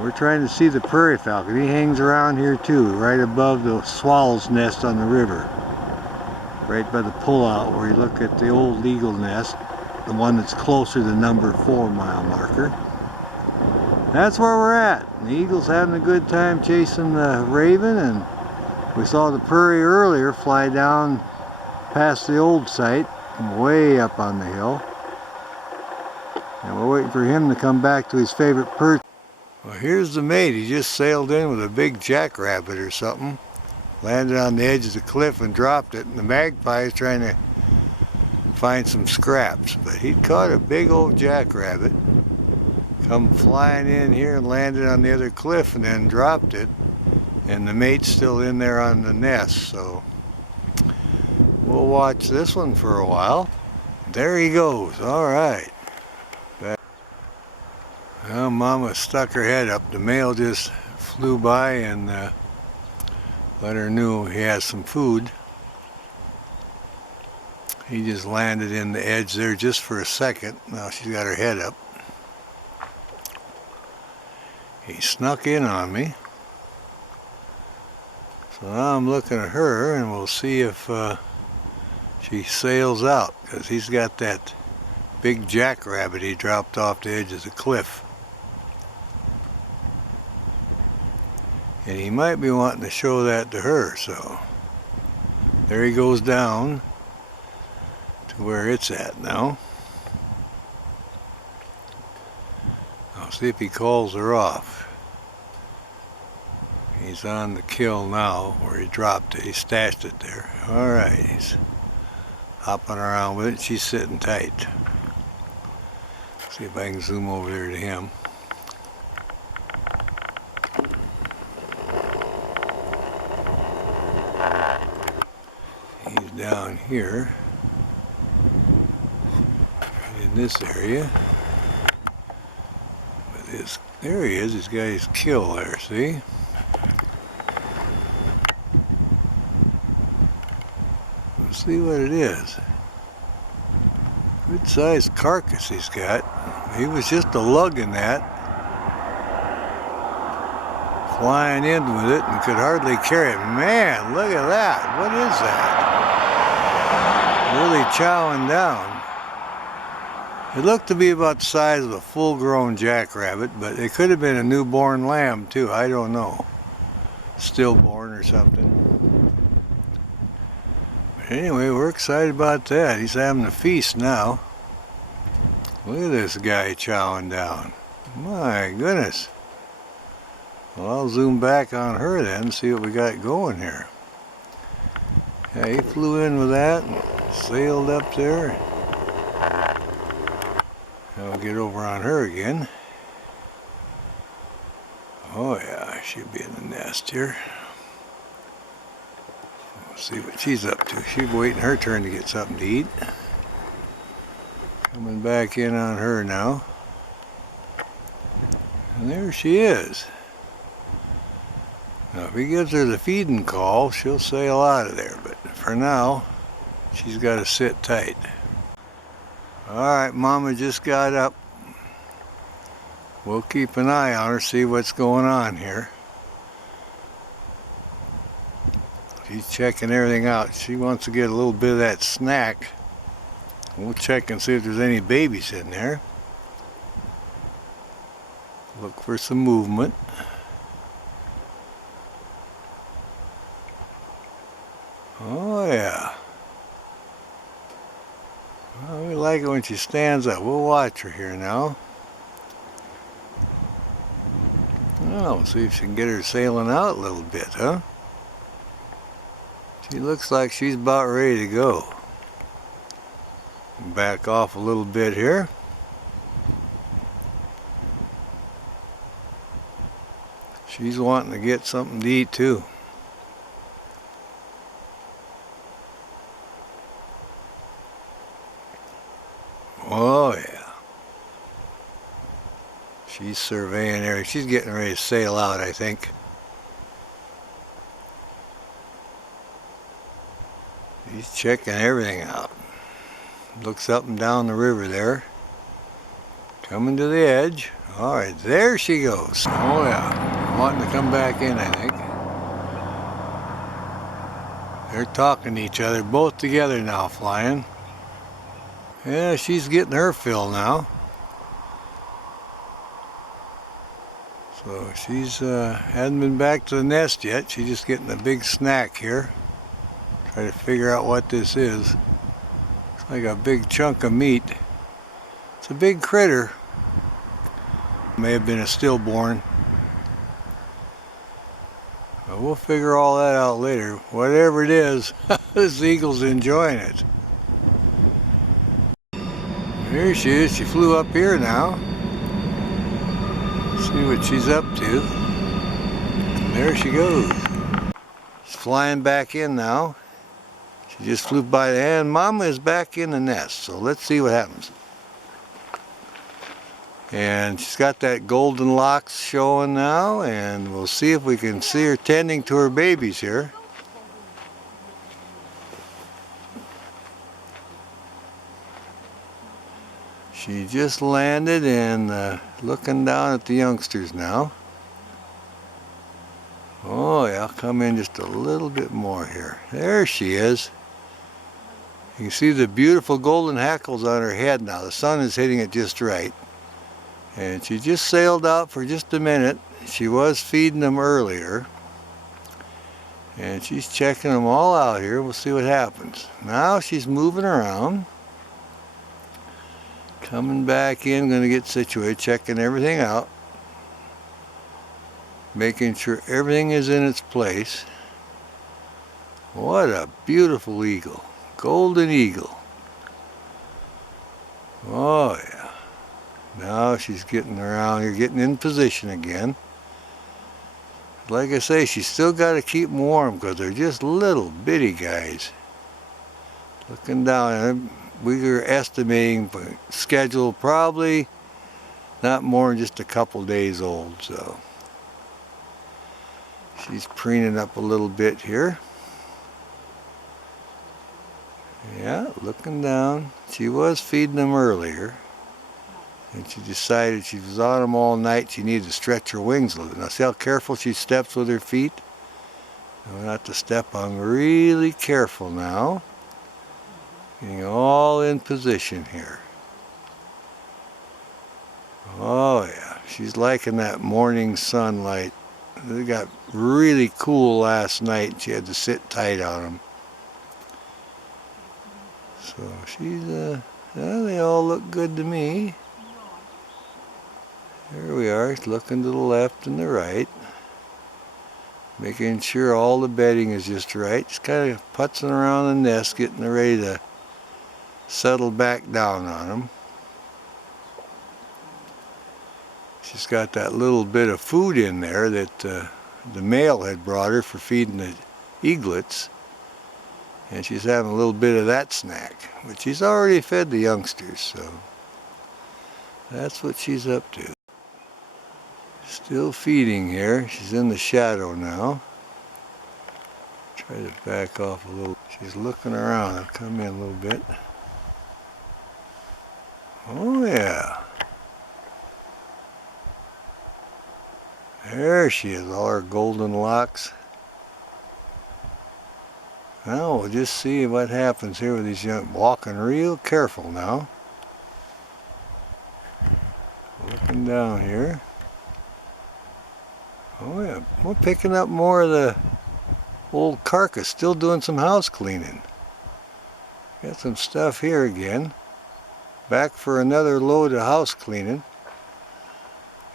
We're trying to see the prairie falcon. He hangs around here too, right above the swallow's nest on the river. Right by the pullout where you look at the old eagle nest, the one that's closer to the number 4 mile marker. That's where we're at. The eagle's having a good time chasing the raven, and we saw the prairie earlier fly down past the old site, way up on the hill. And we're waiting for him to come back to his favorite perch. Well, here's the mate. He just sailed in with a big jackrabbit or something. Landed on the edge of the cliff and dropped it. And the magpie is trying to find some scraps. But he'd caught a big old jackrabbit. Come flying in here and landed on the other cliff and then dropped it. And the mate's still in there on the nest, so we'll watch this one for a while. There he goes. Alright. Well, Mama stuck her head up. The male just flew by and let her know he has some food. He just landed in the edge there just for a second. Now she's got her head up. He snuck in on me. So now I'm looking at her, and we'll see if she sails out, because he's got that big jackrabbit he dropped off the edge of the cliff. And he might be wanting to show that to her, so there he goes down to where it's at now. I'll see if he calls her off. He's on the kill now, where he dropped it. He stashed it there. Alright, he's hopping around with it. She's sitting tight. See if I can zoom over there to him. He's down here, in this area. With his, there he is. He's got his kill there, see? See what it is. Good sized carcass he's got. He was just a lugging that. Flying in with it and could hardly carry it. Man, look at that. What is that? Really chowing down. It looked to be about the size of a full-grown jackrabbit, but it could have been a newborn lamb too. I don't know. Stillborn or something. Anyway, we're excited about that. He's having a feast now. Look at this guy chowing down. My goodness. Well, I'll zoom back on her then and see what we got going here. Yeah, he flew in with that and sailed up there. I'll get over on her again. Oh yeah, she'll be in the nest here. See what she's up to. She's waiting her turn to get something to eat. Coming back in on her now. And there she is. Now if he gives her the feeding call, she'll sail out of there. But for now, she's got to sit tight. Alright, Mama just got up. We'll keep an eye on her, see what's going on here. She's checking everything out. She wants to get a little bit of that snack. We'll check and see if there's any babies in there. Look for some movement. Oh yeah. Well, we like it when she stands up. We'll watch her here now. Oh, see if she can get her sailing out a little bit, huh? She looks like she's about ready to go. Back off a little bit here. She's wanting to get something to eat too. Oh yeah. She's surveying there. She's getting ready to sail out, I think. She's checking everything out. Looks up and down the river there. Coming to the edge. Alright, there she goes. Oh yeah. Wanting to come back in, I think. They're talking to each other, both together now, flying. Yeah, she's getting her fill now. So she's hasn't been back to the nest yet. She's just getting a big snack here. Try to figure out what this is. It's like a big chunk of meat. It's a big critter. May have been a stillborn. But we'll figure all that out later. Whatever it is, this eagle's enjoying it. Here she is. She flew up here now. See what she's up to. And there she goes. She's flying back in now. She just flew by the end. Mama is back in the nest, so let's see what happens. And she's got that golden locks showing now, and we'll see if we can see her tending to her babies here. She just landed and looking down at the youngsters now. Oh yeah, I'll come in just a little bit more here. There she is. You can see the beautiful golden hackles on her head now. The sun is hitting it just right. And she just sailed out for just a minute. She was feeding them earlier. And she's checking them all out here. We'll see what happens. Now she's moving around. Coming back in, going to get situated, checking everything out. Making sure everything is in its place. What a beautiful eagle. Golden eagle. Oh yeah. Now she's getting around here, getting in position again. Like I say, she's still got to keep them warm because they're just little bitty guys. Looking down at them, we were estimating schedule probably not more than just a couple days old. So she's preening up a little bit here. Yeah, looking down. She was feeding them earlier. And she decided she was on them all night. She needed to stretch her wings a little. Now see how careful she steps with her feet? Not to step on really careful now. Getting all in position here. Oh yeah, she's liking that morning sunlight. It got really cool last night and she had to sit tight on them. So she's, well, they all look good to me. There we are, looking to the left and the right. Making sure all the bedding is just right. Just kind of putzing around the nest, getting ready to settle back down on them. She's got that little bit of food in there that the male had brought her for feeding the eaglets. And she's having a little bit of that snack. But she's already fed the youngsters, so that's what she's up to. Still feeding here. She's in the shadow now. Try to back off a little. She's looking around. I'll come in a little bit. Oh yeah. There she is, all her golden locks. Now we'll just see what happens here with these young, walking real careful now. Looking down here. Oh yeah, we're picking up more of the old carcass, still doing some house cleaning. Got some stuff here again. Back for another load of house cleaning.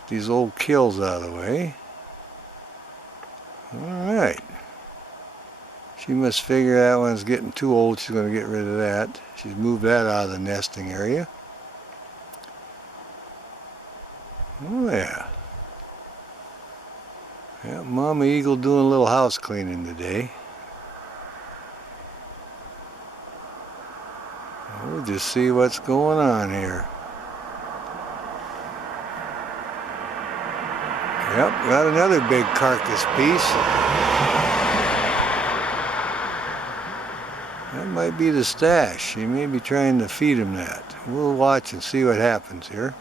These old kills out of the way. Alright. She must figure that one's getting too old, she's going to get rid of that. She's moved that out of the nesting area. Oh yeah. Yeah, Mama Eagle doing a little house cleaning today. We'll just see what's going on here. Yep, got another big carcass piece. That might be the stash. She may be trying to feed him that. We'll watch and see what happens here.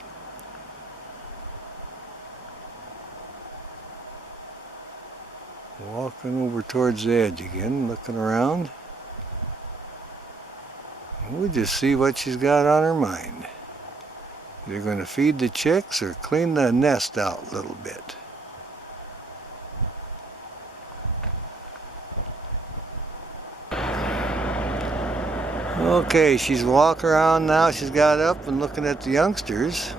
Walking over towards the edge again, looking around. We'll just see what she's got on her mind. They're going to feed the chicks or clean the nest out a little bit. Okay, she's walking around now. She's got up and looking at the youngsters.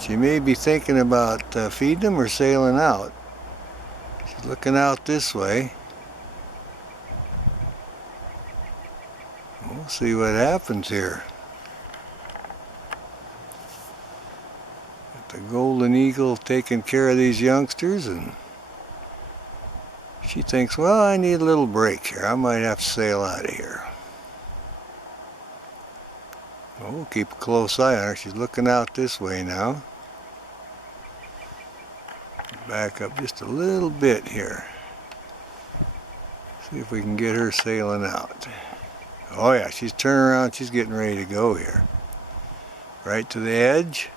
She may be thinking about feeding them or sailing out. She's looking out this way. We'll see what happens here. Got the golden eagle taking care of these youngsters, and she thinks, well, I need a little break here. I might have to sail out of here. Well, we'll keep a close eye on her. She's looking out this way now. Back up just a little bit here. See if we can get her sailing out. Oh yeah, she's turning around. She's getting ready to go here. Right to the edge.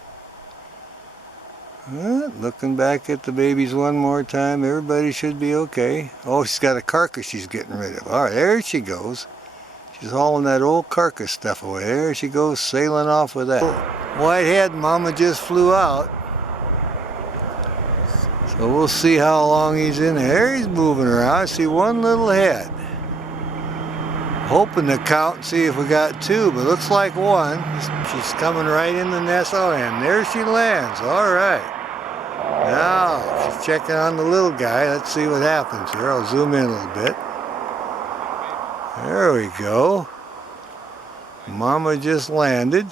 Looking back at the babies one more time. Everybody should be okay. Oh, she's got a carcass she's getting rid of. All right, there she goes. She's hauling that old carcass stuff away. There she goes, sailing off with that. Whitehead Mama just flew out. So we'll see how long he's in there. He's moving around. I see one little head. Hoping to count and see if we got two, but looks like one. She's coming right in the nest. Oh, and there she lands. All right. Now she's checking on the little guy. Let's see what happens here. I'll zoom in a little bit. There we go. Mama just landed.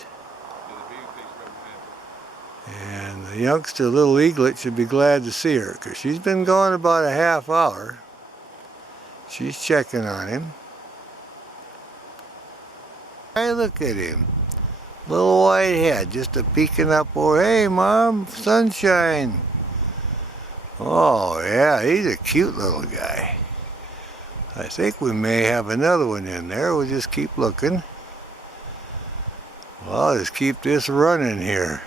And the youngster, little eaglet, should be glad to see her because she's been gone about a half hour. She's checking on him. Hey, look at him. Little white head just a peeking up over. Hey, Mom, sunshine. Oh, yeah, he's a cute little guy. I think we may have another one in there. We'll just keep looking. Well, I'll just keep this running here.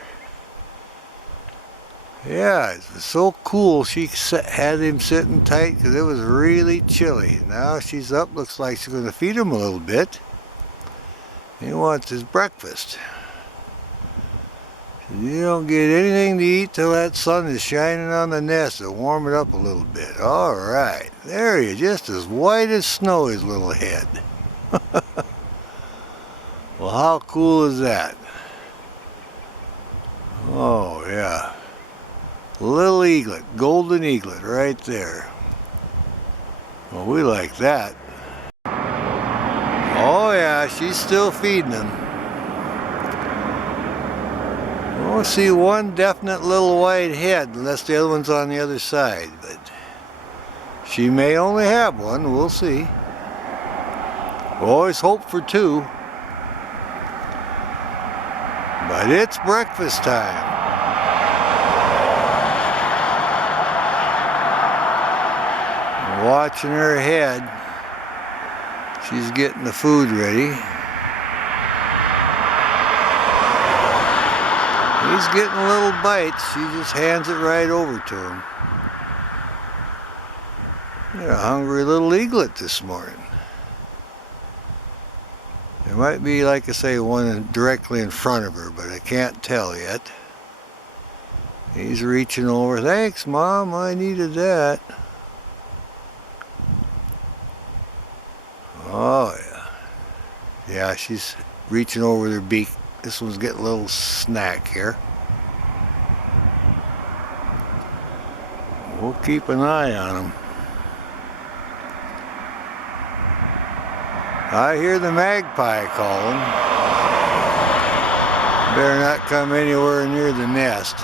Yeah, it was so cool. She had him sitting tight because it was really chilly. Now she's up. Looks like she's going to feed him a little bit. He wants his breakfast. You don't get anything to eat till that sun is shining on the nest to warm it up a little bit. All right, there he is, just as white as snow, his little head. Well, how cool is that? Oh yeah, little eaglet, golden eaglet, right there. Well, we like that. Oh yeah, she's still feeding him. We'll see one definite little white head, unless the other one's on the other side. But she may only have one. We'll see. We'll always hope for two. But it's breakfast time. Watching her head. She's getting the food ready. He's getting little bites. She just hands it right over to him. You're a hungry little eaglet this morning. There might be, like I say, one directly in front of her, but I can't tell yet. He's reaching over. Thanks, Mom. I needed that. Oh, yeah. Yeah, she's reaching over with her beak. This one's getting a little snack here. We'll keep an eye on him. I hear the magpie calling. Better not come anywhere near the nest.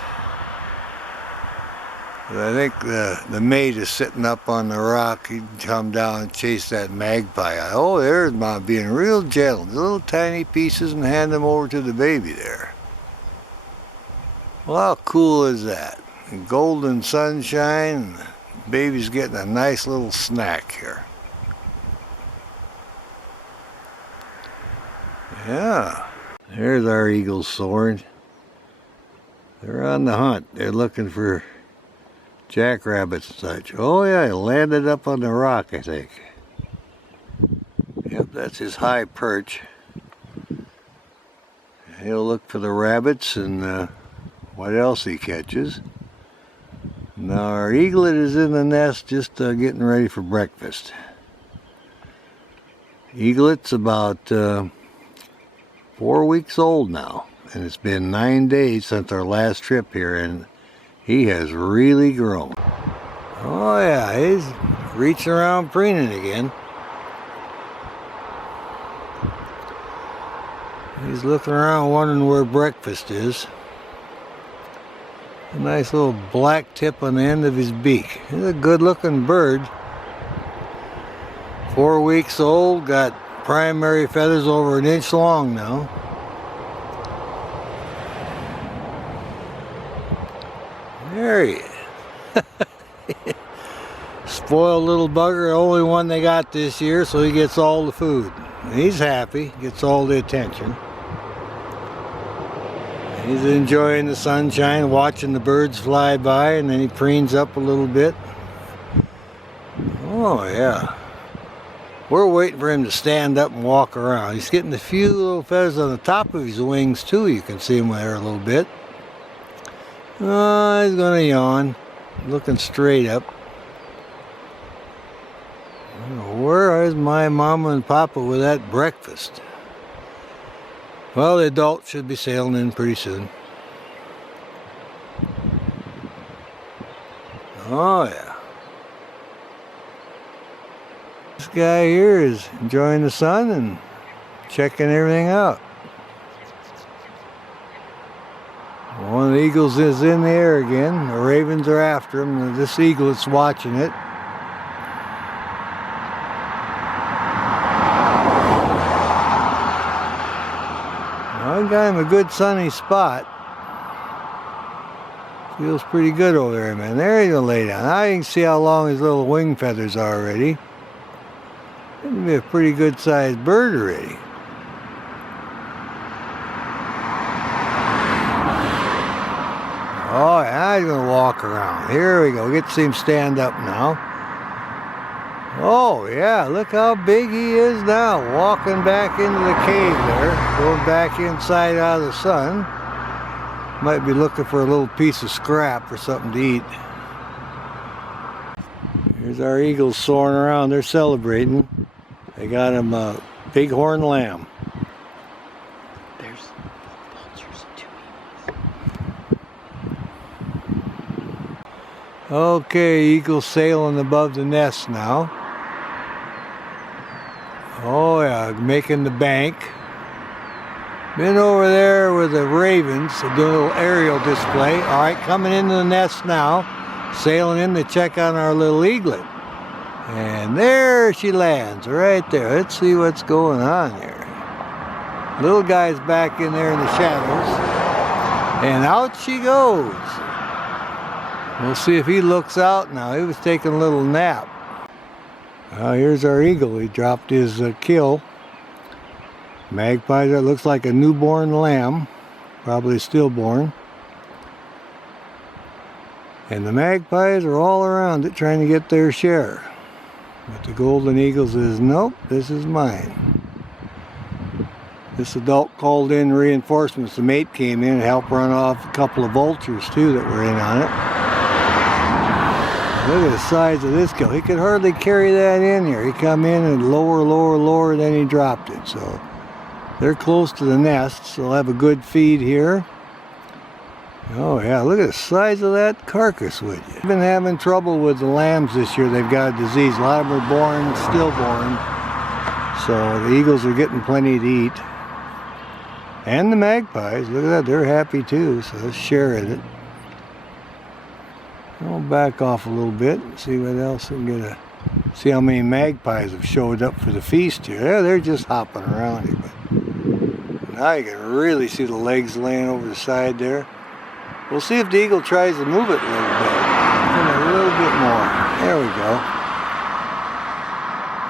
But I think the mate is sitting up on the rock. He'd come down and chase that magpie. Oh, there's Mom being real gentle. Little tiny pieces and hand them over to the baby there. Well, how cool is that? Golden sunshine. The baby's getting a nice little snack here. Yeah. There's our eagles soaring. They're on the hunt. They're looking for jackrabbits and such. Oh yeah, he landed up on the rock, I think. Yep, that's his high perch. He'll look for the rabbits and what else he catches. Now our eaglet is in the nest just getting ready for breakfast. Eaglet's about 4 weeks old now, and it's been 9 days since our last trip here, and he has really grown. Oh yeah, he's reaching around preening again. He's looking around wondering where breakfast is. A nice little black tip on the end of his beak. He's a good looking bird. 4 weeks old, got primary feathers over 1 inch long now. There he is. Spoiled little bugger, only one they got this year, so he gets all the food. And he's happy, gets all the attention. He's enjoying the sunshine, watching the birds fly by, and then he preens up a little bit. Oh yeah. We're waiting for him to stand up and walk around. He's getting a few little feathers on the top of his wings too. You can see him there a little bit. Oh, he's gonna yawn, looking straight up. Where is my mama and papa with that breakfast? Well, the adults should be sailing in pretty soon. Oh yeah. This guy here is enjoying the sun and checking everything out. One of the eagles is in the air again. The ravens are after him. This eaglet's watching it. I got him a good sunny spot. Feels pretty good over there, man. There he's gonna lay down. Now you can see how long his little wing feathers are already. He'll be a pretty good sized bird already. Oh, now he's gonna walk around. Here we go. Get to see him stand up now. Oh yeah, look how big he is now. Walking back into the cave there. Going back inside out of the sun. Might be looking for a little piece of scrap or something to eat. Here's our eagles soaring around. They're celebrating. They got him a bighorn lamb. There's vultures and 2 eagles. Okay, eagles sailing above the nest now. Oh yeah, making the bank. Been over there with the ravens, doing a little aerial display. All right, coming into the nest now, sailing in to check on our little eaglet. And there she lands, right there. Let's see what's going on here. Little guy's back in there in the shadows. And out she goes. We'll see if he looks out now. He was taking a little nap. Here's our eagle. He dropped his kill. Magpie, that looks like a newborn lamb. Probably stillborn. And the magpies are all around it trying to get their share. But the golden eagle says, nope, this is mine. This adult called in reinforcements. The mate came in and helped run off a couple of vultures too that were in on it. Look at the size of this gill. He could hardly carry that in here. He come in and lower, then he dropped it. So they're close to the nest, so they'll have a good feed here. Oh yeah, look at the size of that carcass, would you? I've been having trouble with the lambs this year. They've got a disease. A lot of them are born, stillborn. So the eagles are getting plenty to eat. And the magpies, look at that, they're happy too, so let's share in it. I'll back off a little bit and see what else we can get see how many magpies have showed up for the feast here. Yeah, they're just hopping around here, but now you can really see the legs laying over the side there. We'll see if the eagle tries to move it a little bit. And a little bit more. There we go.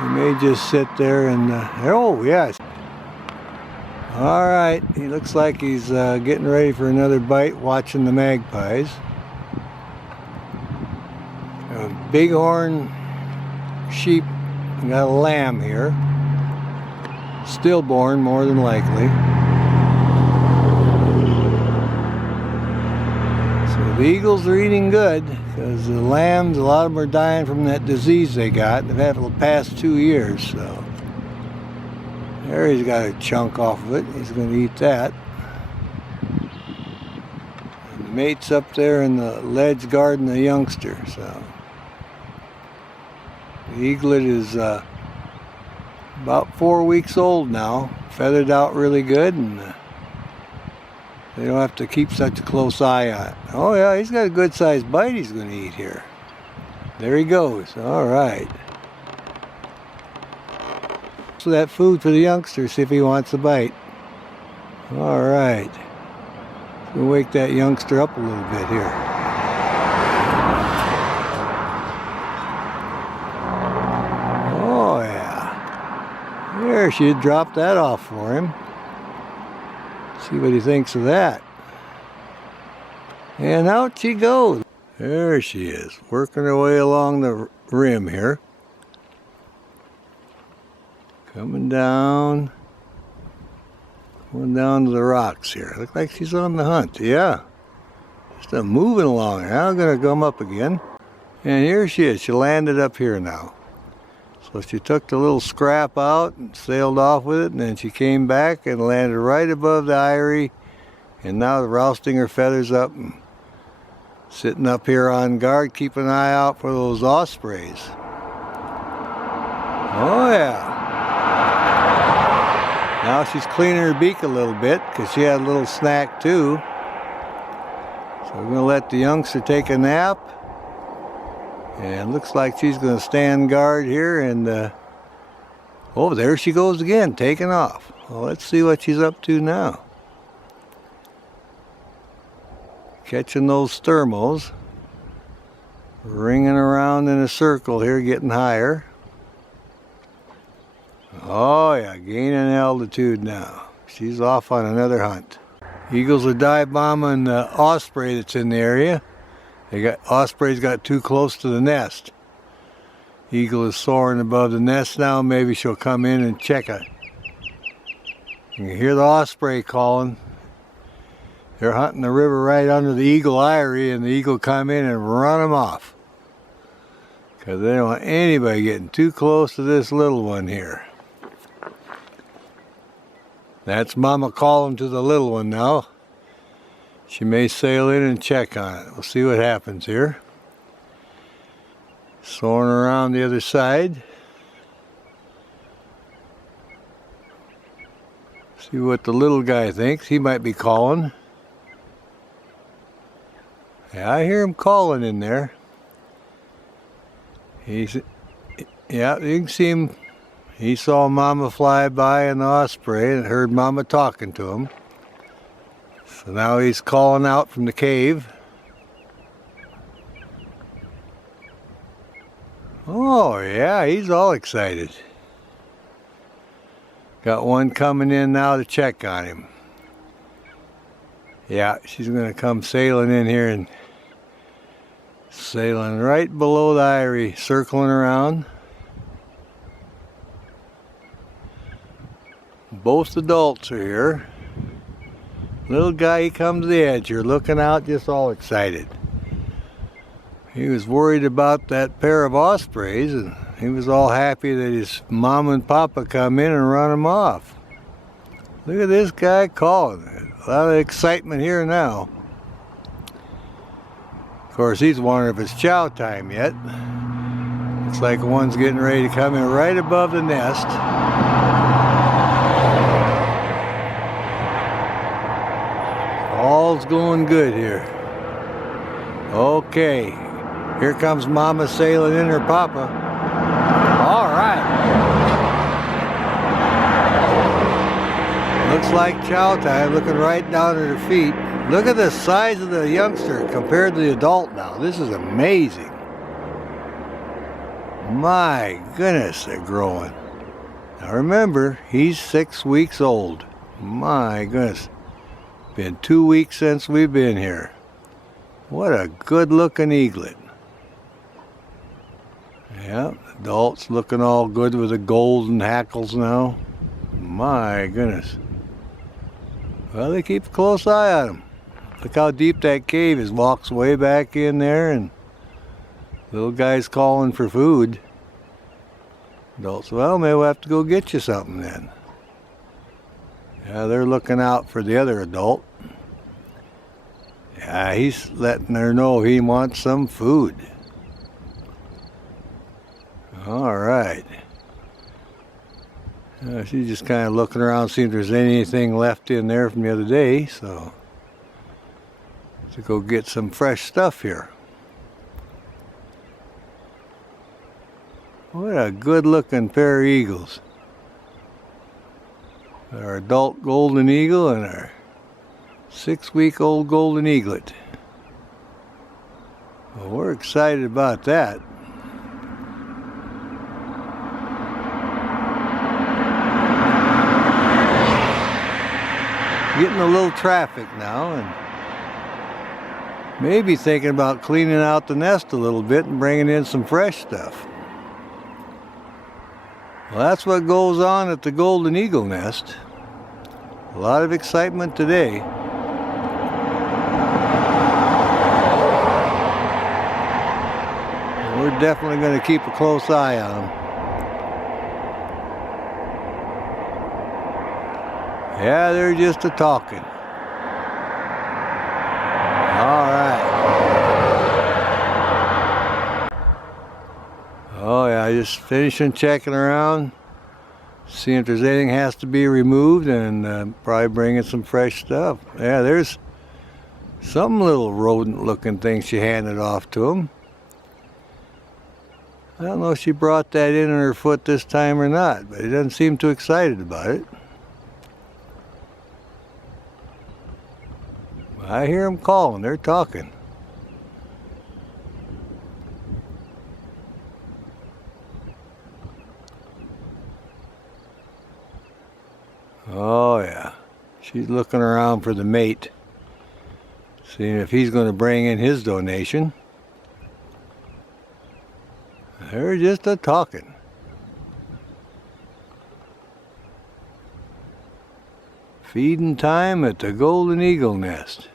He may just sit there and, oh yes. All right, he looks like he's getting ready for another bite, watching the magpies. A bighorn sheep, got a lamb here. Stillborn, more than likely. So the eagles are eating good, because the lambs, a lot of them are dying from that disease they got. They've had it for the past 2 years, so. There he's got a chunk off of it. He's going to eat that. And the mate's up there in the ledge guarding the youngster. So the eaglet is about 4 weeks old now. Feathered out really good, and they don't have to keep such a close eye on it. Oh yeah, he's got a good sized bite he's going to eat here. There he goes. All right. That food for the youngster, see if he wants a bite. All right, we'll wake that youngster up a little bit here. Oh yeah, there, she dropped that off for him. See what he thinks of that. And out she goes. There she is, working her way along the rim here. Coming down to the rocks here. Looks like she's on the hunt. Yeah, just moving along. Now I'm gonna come up again. And here she is. She landed up here now. So she took the little scrap out and sailed off with it, and then she came back and landed right above the eyrie. And now rousting her feathers up and sitting up here on guard, keeping an eye out for those ospreys. Oh yeah. Now she's cleaning her beak a little bit because she had a little snack too. So we're going to let the youngster take a nap. And looks like she's going to stand guard here. And oh, there she goes again, taking off. Well, let's see what she's up to now. Catching those thermals. Ringing around in a circle here, getting higher. Oh yeah, gaining altitude now. She's off on another hunt. Eagles are dive bombing the osprey that's in the area. Osprey's got too close to the nest. Eagle is soaring above the nest now. Maybe she'll come in and check it. You can hear the osprey calling. They're hunting the river right under the eagle eyrie, and the eagle come in and run them off. Because they don't want anybody getting too close to this little one here. That's Mama calling to the little one now. She may sail in and check on it. We'll see what happens here. Soaring around the other side. See what the little guy thinks. He might be calling. Yeah, I hear him calling in there. Yeah, you can see him. He saw Mama fly by in the osprey and heard Mama talking to him. So now he's calling out from the cave. Oh yeah, he's all excited. Got one coming in now to check on him. Yeah, she's gonna come sailing in here and sailing right below the eyrie, circling around. Both adults are here. Little guy, he comes to the edge here, looking out, just all excited. He was worried about that pair of ospreys, and he was all happy that his mom and papa come in and run him off. Look at this guy calling. A lot of excitement here now. Of course, he's wondering if it's chow time yet. Looks like one's getting ready to come in right above the nest. All's going good here. Okay, here comes Mama sailing in her papa. All right. Looks like chow time, looking right down at her feet. Look at the size of the youngster compared to the adult now. This is amazing. My goodness, they're growing. Now remember, he's 6 weeks old. My goodness. Been 2 weeks since we've been here. What a good looking eaglet. Yeah, adults looking all good with the golden hackles now. My goodness. Well, they keep a close eye on him. Look how deep that cave is. Walks way back in there, and little guy's calling for food. Adults, well, maybe we'll have to go get you something then. Yeah, they're looking out for the other adult. Yeah, he's letting her know he wants some food. All right. She's just kind of looking around, seeing if there's anything left in there from the other day, so to go get some fresh stuff here. What a good looking pair of eagles. Our adult golden eagle and our 6-week-old golden eaglet. Well, we're excited about that. Getting a little traffic now, and maybe thinking about cleaning out the nest a little bit and bringing in some fresh stuff. Well, that's what goes on at the Golden Eagle nest. A lot of excitement today. We're definitely going to keep a close eye on them. Yeah, they're just a-talking. All right. Oh yeah, just finishing checking around, seeing if there's anything has to be removed, and probably bringing some fresh stuff. Yeah, there's some little rodent-looking thing she handed off to him. I don't know if she brought that in on her foot this time or not, but he doesn't seem too excited about it. I hear them calling, they're talking. Oh yeah, she's looking around for the mate, seeing if he's going to bring in his donation. They're just a-talking. Feeding time at the Golden Eagle nest.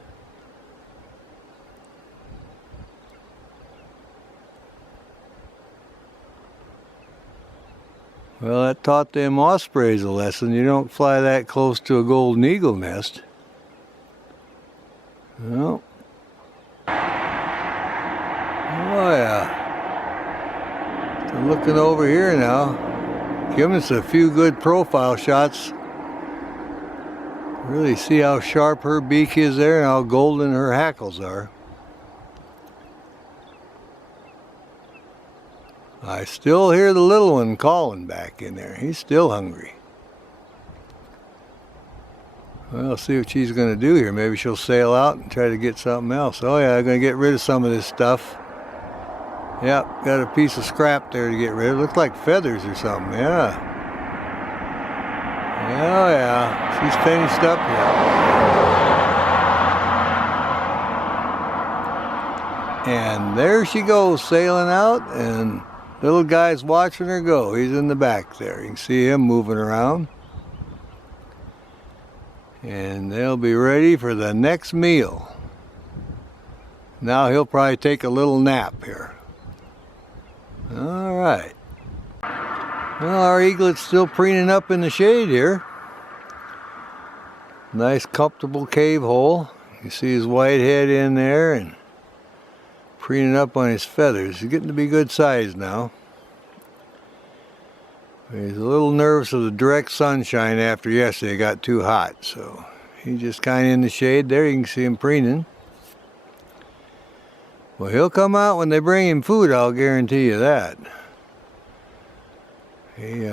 Well, that taught them ospreys a lesson. You don't fly that close to a golden eagle nest. Well. Oh yeah. So looking over here now, giving us a few good profile shots. Really see how sharp her beak is there and how golden her hackles are. I still hear the little one calling back in there. He's still hungry. Well, see what she's going to do here. Maybe she'll sail out and try to get something else. Oh yeah, I'm going to get rid of some of this stuff. Yep, got a piece of scrap there to get rid of. Looks like feathers or something, yeah. Oh yeah, she's finished up here. And there she goes, sailing out, and little guy's watching her go. He's in the back there. You can see him moving around. And they'll be ready for the next meal. Now he'll probably take a little nap here. All right. Well, our eaglet's still preening up in the shade here. Nice comfortable cave hole. You see his white head in there and preening up on his feathers. He's getting to be good size now. He's a little nervous of the direct sunshine after yesterday. It got too hot, so he's just kind of in the shade there. You can see him preening. Well, he'll come out when they bring him food, I'll guarantee you that. He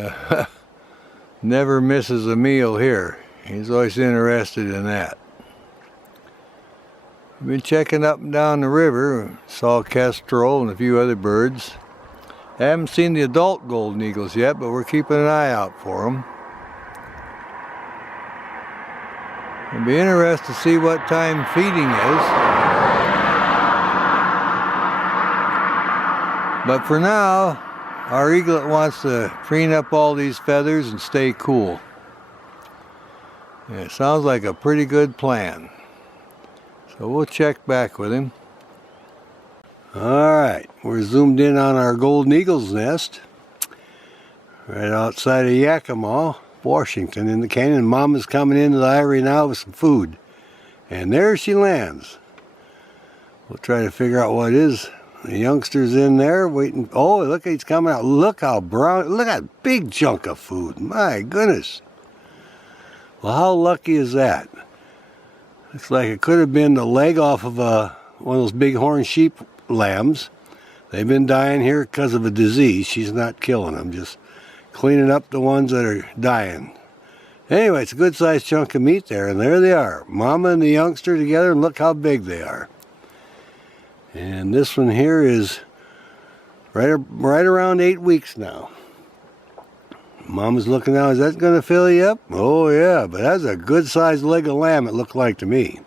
never misses a meal here. He's always interested in that. We've been checking up and down the river. Saw kestrel and a few other birds. Haven't seen the adult golden eagles yet, but we're keeping an eye out for them. It'll be interesting to see what time feeding is. But for now, our eaglet wants to preen up all these feathers and stay cool. Yeah, it sounds like a pretty good plan. So we'll check back with him. Alright, we're zoomed in on our golden eagle's nest. Right outside of Yakima, Washington, in the canyon. Mama's coming into the eyrie now with some food. And there she lands. We'll try to figure out what it is. The youngster's in there waiting. Oh, look, he's coming out. Look how brown. Look at that big chunk of food. My goodness. Well, how lucky is that? Looks like it could have been the leg off of one of those big horn sheep lambs. They've been dying here because of a disease. She's not killing them, just cleaning up the ones that are dying. Anyway, it's a good sized chunk of meat there, and there they are. Mama and the youngster together, and look how big they are. And this one here is right around 8 weeks now. Mama's looking now, is that going to fill you up? Oh yeah, but that's a good sized leg of lamb, it looked like to me.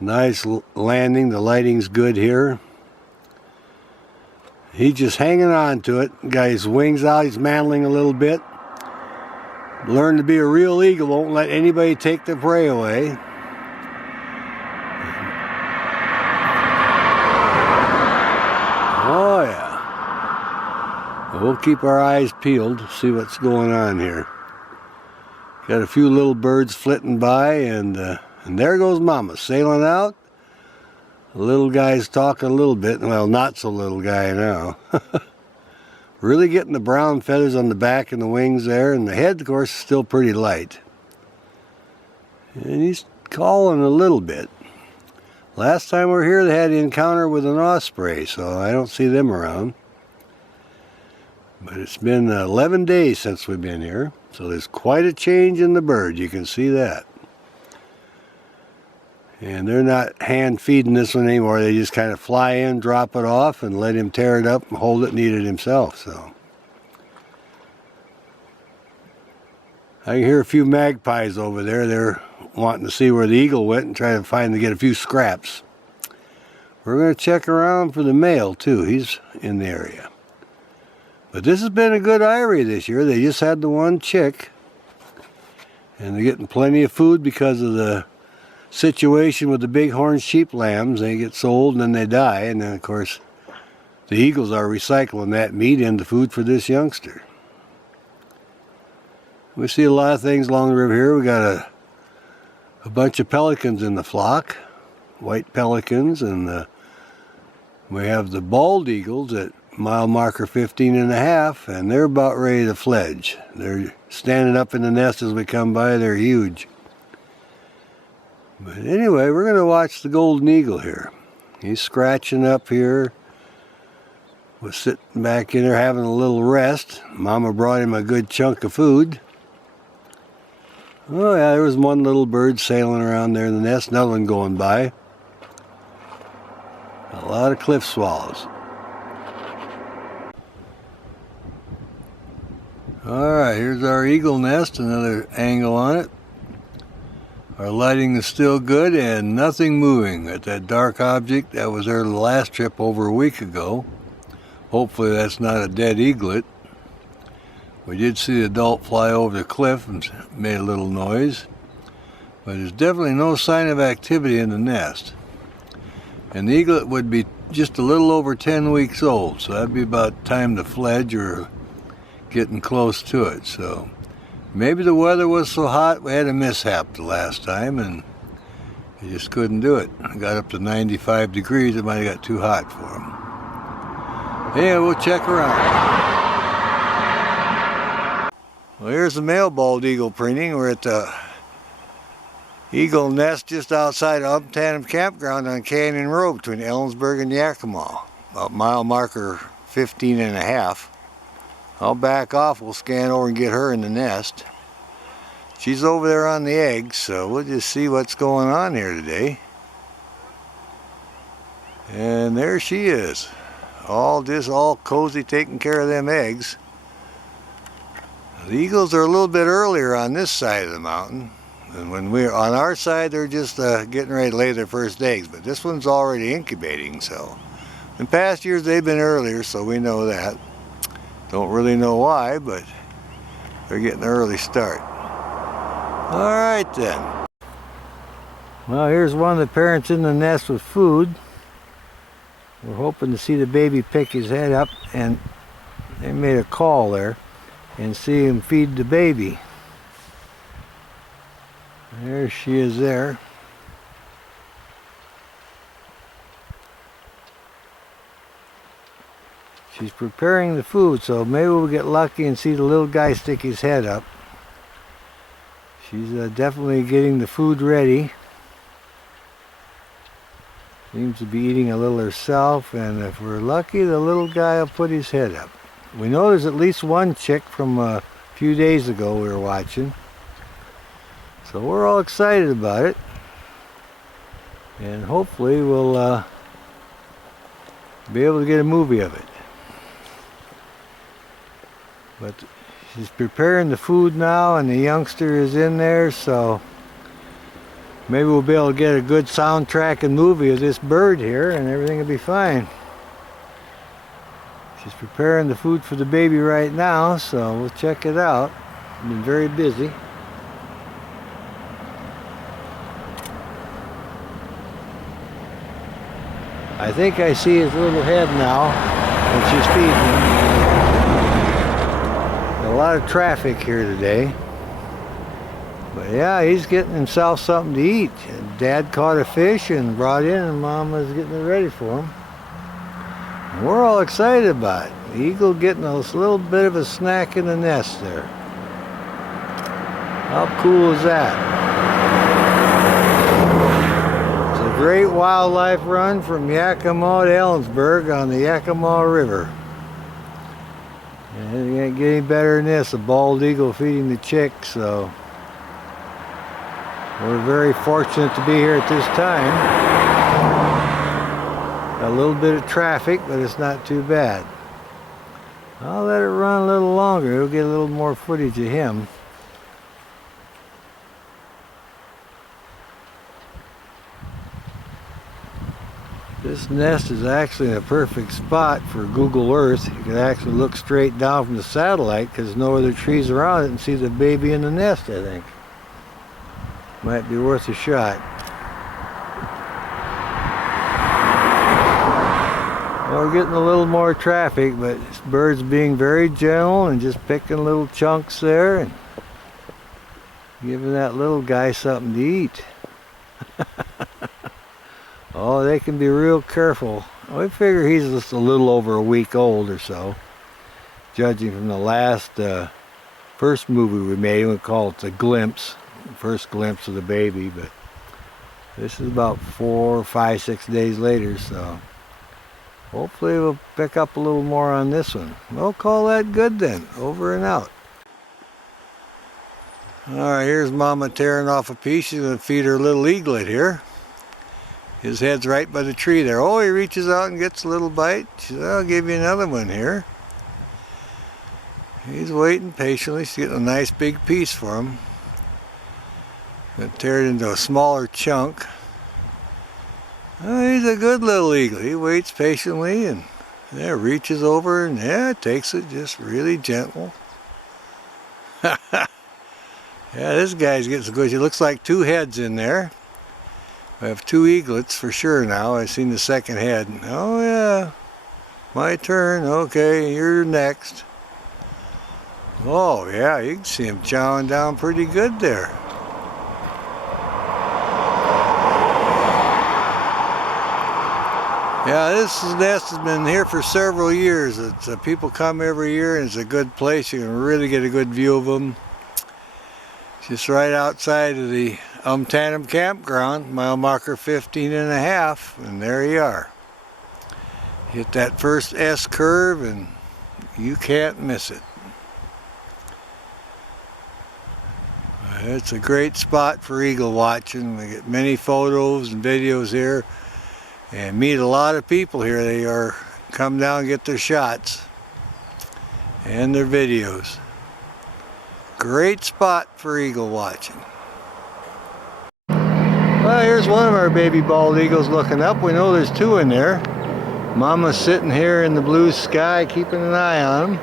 Nice landing, the lighting's good here. He's just hanging on to it. Got his wings out, he's mantling a little bit. Learn to be a real eagle, won't let anybody take the prey away. Oh yeah. We'll keep our eyes peeled to see what's going on here. Got a few little birds flitting by, and there goes Mama sailing out. The little guy's talking a little bit. Well, not so little guy now. Really getting the brown feathers on the back and the wings there, and the head, of course, is still pretty light. And he's calling a little bit. Last time we were here, they had an encounter with an osprey, so I don't see them around. But it's been 11 days since we've been here, so there's quite a change in the bird. You can see that. And they're not hand feeding this one anymore. They just kind of fly in, drop it off, and let him tear it up and hold it and eat it himself. So I can hear a few magpies over there. They're wanting to see where the eagle went and try to get a few scraps. We're going to check around for the male too. He's in the area. But this has been a good eyrie this year. They just had the one chick, and they're getting plenty of food because of the situation with the bighorn sheep lambs. They get sold and then they die, and then of course the eagles are recycling that meat into food for this youngster. We see a lot of things along the river here. We got a bunch of pelicans in the flock, white pelicans, and we have the bald eagles at mile marker 15.5, and they're about ready to fledge. They're standing up in the nest as we come by. They're huge. But anyway, we're going to watch the golden eagle here. He's scratching up here. We're sitting back in there having a little rest. Mama brought him a good chunk of food. Oh yeah, there was one little bird sailing around there in the nest, another one going by. A lot of cliff swallows. Alright, here's our eagle nest, another angle on it. Our lighting is still good and nothing moving at that dark object that was there the last trip over a week ago. Hopefully that's not a dead eaglet. We did see the adult fly over the cliff and made a little noise. But there's definitely no sign of activity in the nest. And the eaglet would be just a little over 10 weeks old, so that'd be about time to fledge or getting close to it. So maybe the weather was so hot we had a mishap the last time and they just couldn't do it. It got up to 95 degrees, it might have got too hot for them. Yeah, we'll check around. Well, here's the male bald eagle preening. We're at the eagle nest just outside of Tandem Campground on Canyon Road between Ellensburg and Yakima, about mile marker 15.5. I'll back off, we'll scan over and get her in the nest. She's over there on the eggs, so we'll just see what's going on here today. And there she is, all cozy taking care of them eggs. The eagles are a little bit earlier on this side of the mountain. And when we're on our side, they're just getting ready to lay their first eggs, but this one's already incubating, so. In past years they've been earlier, so we know that. Don't really know why, but they're getting an early start. All right then. Well, here's one of the parents in the nest with food. We're hoping to see the baby pick his head up, and they made a call there, and see him feed the baby. There she is there. She's preparing the food, so maybe we'll get lucky and see the little guy stick his head up. She's definitely getting the food ready. Seems to be eating a little herself, and if we're lucky, the little guy will put his head up. We know there's at least one chick from a few days ago we were watching. So we're all excited about it, and hopefully we'll be able to get a movie of it. But she's preparing the food now, and the youngster is in there, so maybe we'll be able to get a good soundtrack and movie of this bird here, and everything will be fine. She's preparing the food for the baby right now, so we'll check it out. I've been very busy. I think I see his little head now when she's feeding him. A lot of traffic here today. But yeah, he's getting himself something to eat. Dad caught a fish and brought in, and Mama's getting it ready for him. And we're all excited about it. The eagle getting a little bit of a snack in the nest there. How cool is that? Great wildlife run from Yakima to Ellensburg on the Yakima River. And you can't get any better than this, a bald eagle feeding the chicks, so we're very fortunate to be here at this time. A little bit of traffic, but it's not too bad. I'll let it run a little longer, we'll get a little more footage of him. This nest is actually in a perfect spot for Google Earth. You can actually look straight down from the satellite because there's no other trees around it and see the baby in the nest, I think. Might be worth a shot. Well, we're getting a little more traffic, but this bird's being very gentle and just picking little chunks there and giving that little guy something to eat. Oh, they can be real careful. We figure he's just a little over a week old or so, judging from the last first movie we made. We call it The Glimpse, the first glimpse of the baby, but this is about 4, 5, 6 days later, so hopefully we'll pick up a little more on this one. We'll call that good then. Over and out. Alright, here's Mama tearing off a piece. She's going to feed her little eaglet here. His head's right by the tree there. Oh, he reaches out and gets a little bite. She said, I'll give you another one here. He's waiting patiently. She's getting a nice big piece for him. Gonna tear it into a smaller chunk. Oh, he's a good little eagle. He waits patiently and reaches over and takes it just really gentle. Yeah, this guy's getting so good. It looks like two heads in there. I have two eaglets for sure now. I've seen the second head. Oh yeah, my turn. Okay, you're next. Oh yeah, you can see him chowing down pretty good there. Yeah, this nest has been here for several years. People come every year, and it's a good place. You can really get a good view of them. Just right outside of the Tandem campground, mile marker 15.5, and there you are. Hit that first S curve and you can't miss it. It's a great spot for eagle watching. We get many photos and videos here and meet a lot of people here. They come down and get their shots and their videos. Great spot for eagle watching. Well, here's one of our baby bald eagles looking up. We know there's two in there. Mama's sitting here in the blue sky keeping an eye on them.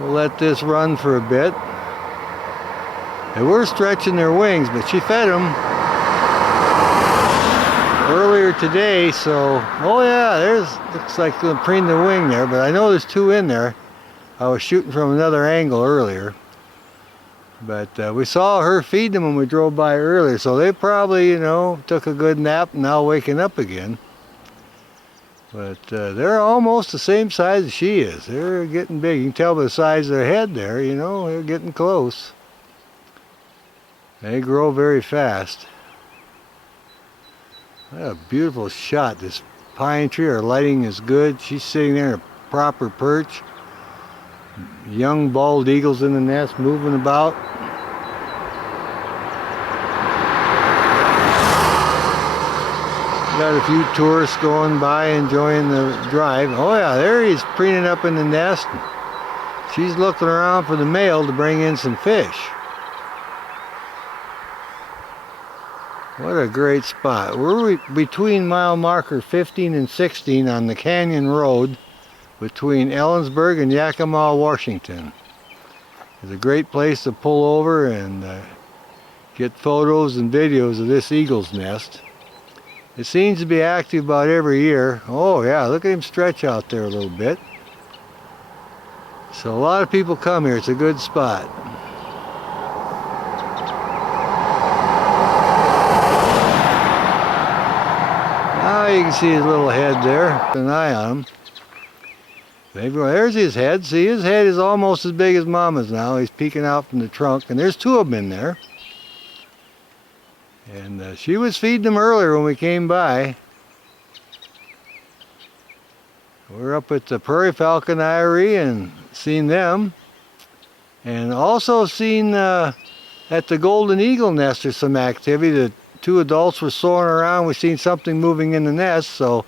We'll let this run for a bit. They were stretching their wings, but she fed them earlier today, so oh yeah, looks like they're preening the wing there, but I know there's two in there. I was shooting from another angle earlier, but we saw her feed them when we drove by earlier, so they probably, you know, took a good nap and now waking up again. But they're almost the same size as she is. They're getting big. You can tell by the size of their head there, you know, they're getting close. They grow very fast. What a beautiful shot. This pine tree, our lighting is good. She's sitting there in a proper perch. Young bald eagles in the nest moving about. Got a few tourists going by enjoying the drive. Oh yeah, there he's preening up in the nest. She's looking around for the male to bring in some fish. What a great spot. We're between mile marker 15 and 16 on the Canyon Road between Ellensburg and Yakima, Washington. It's a great place to pull over and get photos and videos of this eagle's nest. It seems to be active about every year. Oh yeah, look at him stretch out there a little bit. So a lot of people come here. It's a good spot. Now you can see his little head there. Keep an eye on him. There's his head. See, his head is almost as big as Mama's now. He's peeking out from the trunk, and there's two of them in there. And she was feeding them earlier when we came by. We're up at the Prairie Falcon Eyrie and seen them. And also seen at the Golden Eagle nest there's some activity. The two adults were soaring around. We've seen something moving in the nest, so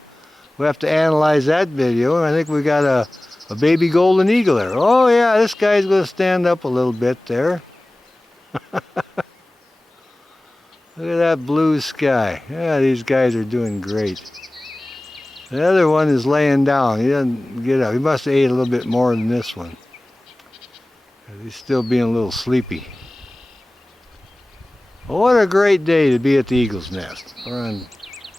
we have to analyze that video. And I think we got a baby golden eagle there. Oh yeah, this guy's going to stand up a little bit there. Look at that blue sky. Yeah, these guys are doing great. The other one is laying down. He doesn't get up. He must have ate a little bit more than this one. He's still being a little sleepy. Well, what a great day to be at the Eagle's Nest. We're on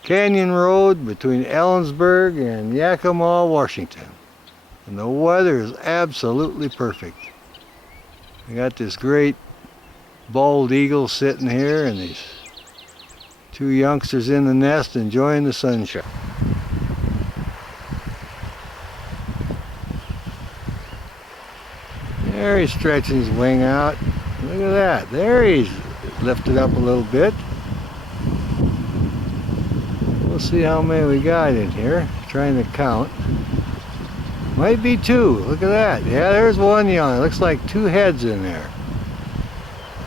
Canyon Road between Ellensburg and Yakima, Washington. And the weather is absolutely perfect. We got this great bald eagle sitting here and these two youngsters in the nest enjoying the sunshine. There he's stretching his wing out. Look at that. There he's lifted up a little bit. We'll see how many we got in here. Trying to count. Might be two. Look at that. Yeah, there's one young. It looks like two heads in there.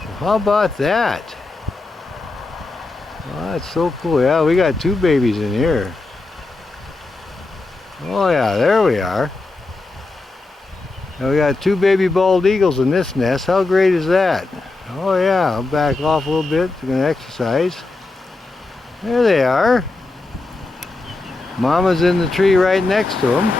Well, how about that? Oh, that's so cool. Yeah, we got two babies in here. Oh yeah, there we are. Now we got two baby bald eagles in this nest. How great is that? Oh yeah, I'll back off a little bit. They're going to exercise. There they are. Mama's in the tree right next to them.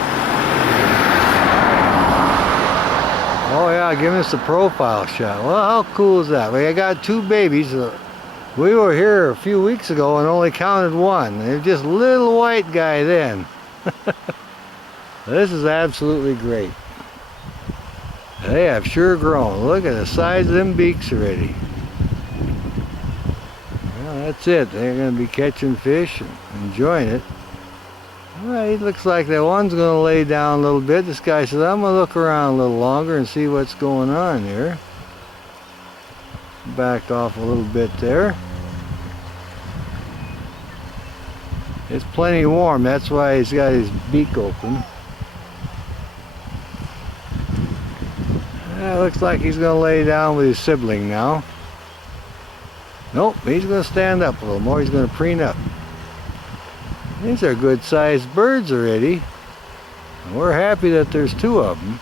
Oh yeah, giving us a profile shot. Well, how cool is that? I got 2 babies. We were here a few weeks ago and only counted 1. They're just little white guy then. This is absolutely great. They have sure grown. Look at the size of them beaks already. Well, that's it. They're going to be catching fish and enjoying it. Well, it looks like that one's going to lay down a little bit. This guy says, I'm going to look around a little longer and see what's going on here. Back off a little bit there. It's plenty warm. That's why he's got his beak open. Yeah, looks like he's going to lay down with his sibling now. Nope, he's going to stand up a little more. He's going to preen up. These are good sized birds already. And we're happy that there's 2 of them.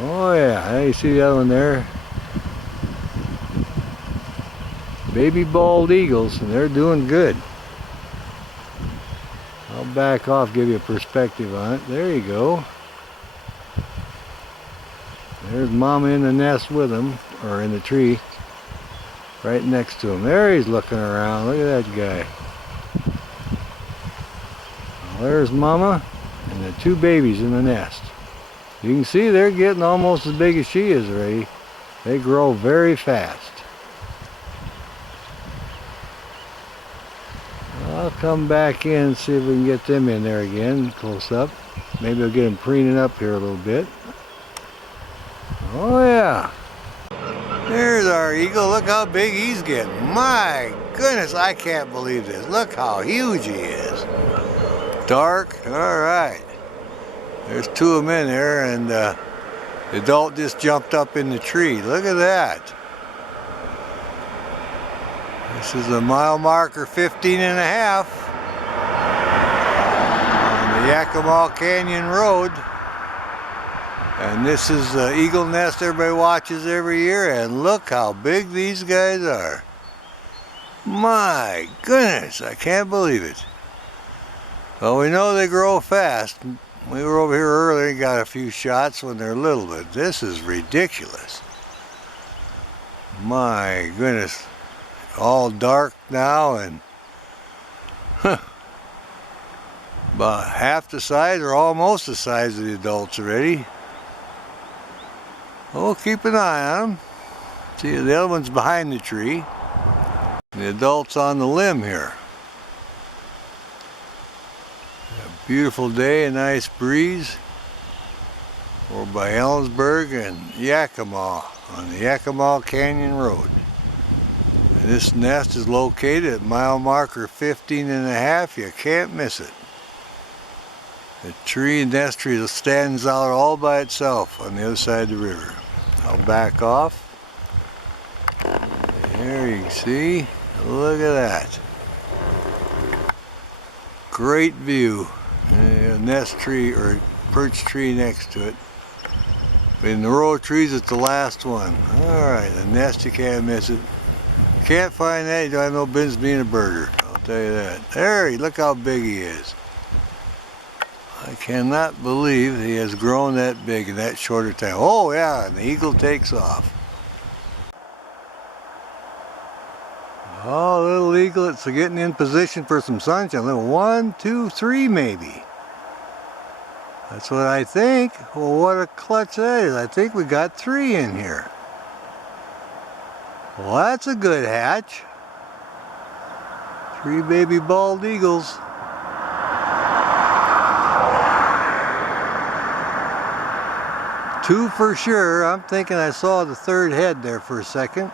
Oh yeah, you see the other one there? Baby bald eagles, and they're doing good. I'll back off, give you a perspective on it. There you go. There's Mama in the nest with him, or in the tree, right next to him. There he's looking around. Look at that guy. Well, there's Mama and the 2 babies in the nest. You can see they're getting almost as big as she is already. They grow very fast. I'll come back in and see if we can get them in there again, close up. Maybe I'll get them preening up here a little bit. Oh yeah. There's our eagle. Look how big he's getting. My goodness, I can't believe this. Look how huge he is. Dark. All right. There's 2 of them in there, and the adult just jumped up in the tree. Look at that. This is a mile marker 15.5 on the Yakima Canyon Road. And this is the eagle nest everybody watches every year, and look how big these guys are. My goodness, I can't believe it. Well, we know they grow fast. We were over here earlier and got a few shots when they're little, but this is ridiculous. My goodness. All dark now, and about half the size or almost the size of the adults already. We'll keep an eye on them. See, the other one's behind the tree. The adult's on the limb here. A beautiful day, a nice breeze. We're by Ellensburg and Yakima on the Yakima Canyon Road. And this nest is located at mile marker 15.5. You can't miss it. The tree nest tree stands out all by itself on the other side of the river. I'll back off. There you can see. Look at that. Great view. A nest tree or perch tree next to it. In the row of trees, it's the last one. Alright, the nest, you can't miss it. Can't find that, you don't have no business being a birder. I'll tell you that. There, look how big he is. I cannot believe he has grown that big in that shorter time. Oh yeah, and the eagle takes off. Oh, little eaglets are getting in position for some sunshine. Little 1, 2, 3 maybe. That's what I think. Well, what a clutch that is. I think we got 3 in here. Well, that's a good hatch. 3 baby bald eagles. Two for sure. I'm thinking I saw the 3rd head there for a second.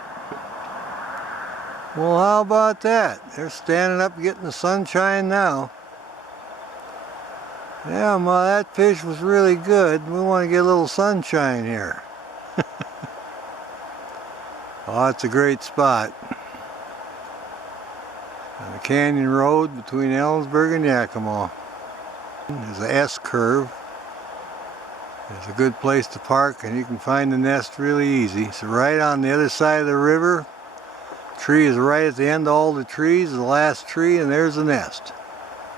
Well, how about that? They're standing up getting the sunshine now. Yeah, Ma, that fish was really good. We want to get a little sunshine here. Oh, it's a great spot. On the canyon road between Ellensburg and Yakima. There's a S-curve. It's a good place to park, and you can find the nest really easy. It's right on the other side of the river. The tree is right at the end of all the trees, the last tree, and there's the nest.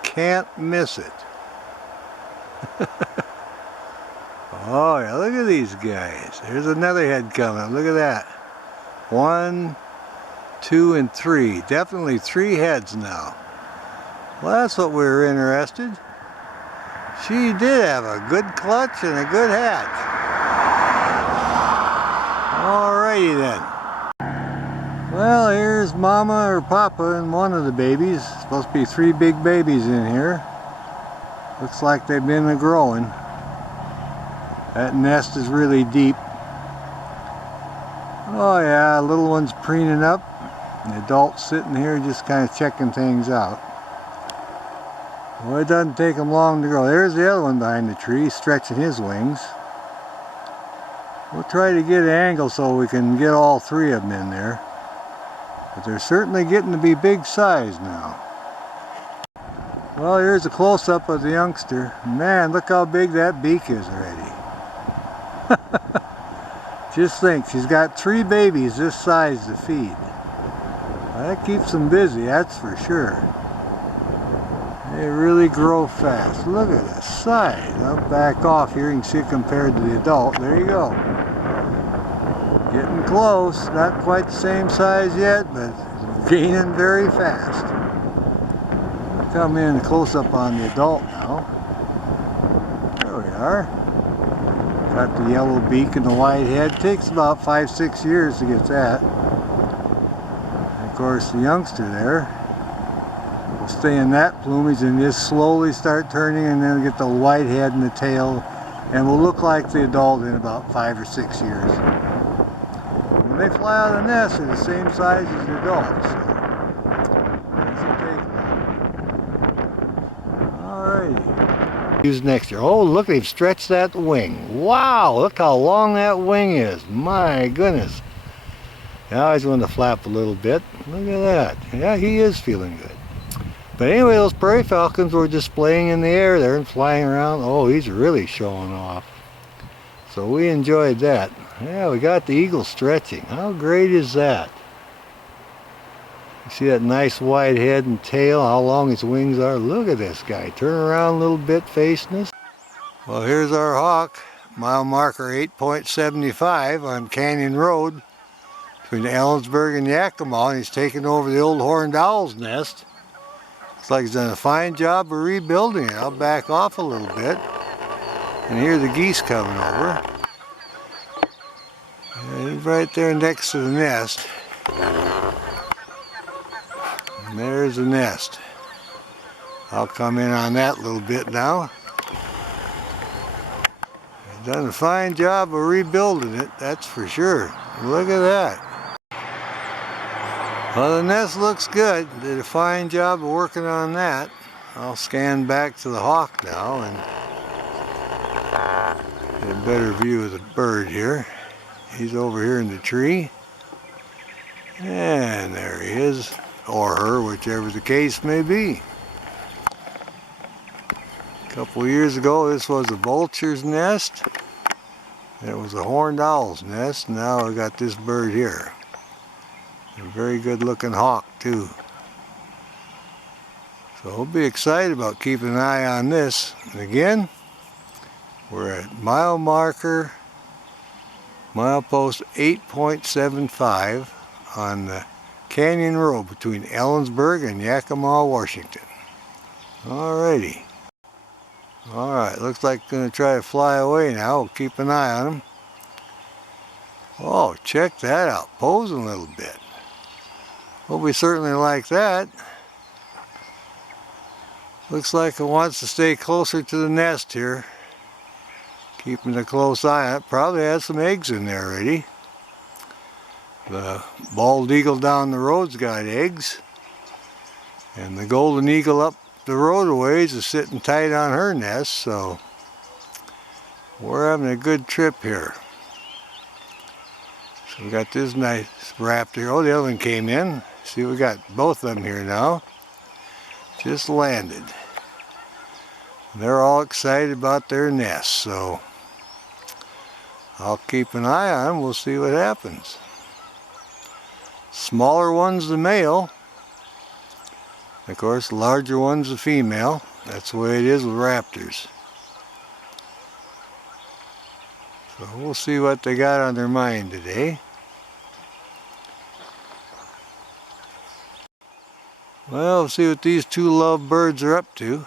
Can't miss it. Oh yeah, look at these guys. There's another head coming. Look at that. 1, 2, and 3. Definitely 3 heads now. Well, that's what we were interested. She did have a good clutch and a good hatch. Alrighty then. Well, here's Mama or Papa and one of the babies. Supposed to be 3 big babies in here. Looks like they've been a-growing. That nest is really deep. Oh yeah, little one's preening up. The adult's sitting here just kind of checking things out. Well, it doesn't take them long to grow. There's the other one behind the tree, stretching his wings. We'll try to get an angle so we can get all 3 of them in there. But they're certainly getting to be big size now. Well, here's a close-up of the youngster. Man, look how big that beak is already. Just think, she's got 3 babies this size to feed. Well, that keeps them busy, that's for sure. They really grow fast. Look at the size. I'll back off here, you can see it compared to the adult. There you go. Getting close. Not quite the same size yet, but gaining very fast. I'll come in close up on the adult now. There we are. Got the yellow beak and the white head. Takes about 5-6 years to get that. And of course, the youngster there will stay in that plumage and just slowly start turning, and then get the white head and the tail, and will look like the adult in about 5 or 6 years. When they fly out of the nest, they're the same size as the adults. So alrighty. Who's next here? Oh, look, they've stretched that wing. Wow, look how long that wing is. My goodness. I always want to flap a little bit. Look at that. Yeah, he is feeling good. But anyway, those prairie falcons were displaying in the air there and flying around. Oh, he's really showing off. So we enjoyed that. Yeah, we got the eagle stretching. How great is that? You see that nice wide head and tail, how long his wings are? Look at this guy. Turn around a little bit facing us. Well, here's our hawk. Mile marker 8.75 on Canyon Road between Ellensburg and Yakima. And he's taking over the old horned owl's nest. Looks like he's done a fine job of rebuilding it. I'll back off a little bit. And here are the geese coming over. And he's right there next to the nest. And there's the nest. I'll come in on that a little bit now. He's done a fine job of rebuilding it, that's for sure. Look at that. Well, the nest looks good. Did a fine job of working on that. I'll scan back to the hawk now and get a better view of the bird here. He's over here in the tree. And there he is, or her, whichever the case may be. A couple years ago, this was a vulture's nest. It was a horned owl's nest. Now I got this bird here. A very good looking hawk too. So we'll be excited about keeping an eye on this. And again, we're at mile marker, milepost 8.75 on the Canyon Road between Ellensburg and Yakima, Washington. Alrighty. Alright, looks like going to try to fly away now. We'll keep an eye on him. Oh, check that out. Posing a little bit. Well, we certainly like that. Looks like it wants to stay closer to the nest here. Keeping a close eye on it. Probably has some eggs in there already. The bald eagle down the road's got eggs. And the golden eagle up the road a ways is sitting tight on her nest. So we're having a good trip here. So we got this nice raptor. Oh, the other one came in. See, we got both of them here now. Just landed. They're all excited about their nests, so I'll keep an eye on them. We'll see what happens. Smaller one's the male. Of course, the larger one's the female. That's the way it is with raptors. So we'll see what they got on their mind today. Well, we'll see what these two lovebirds are up to.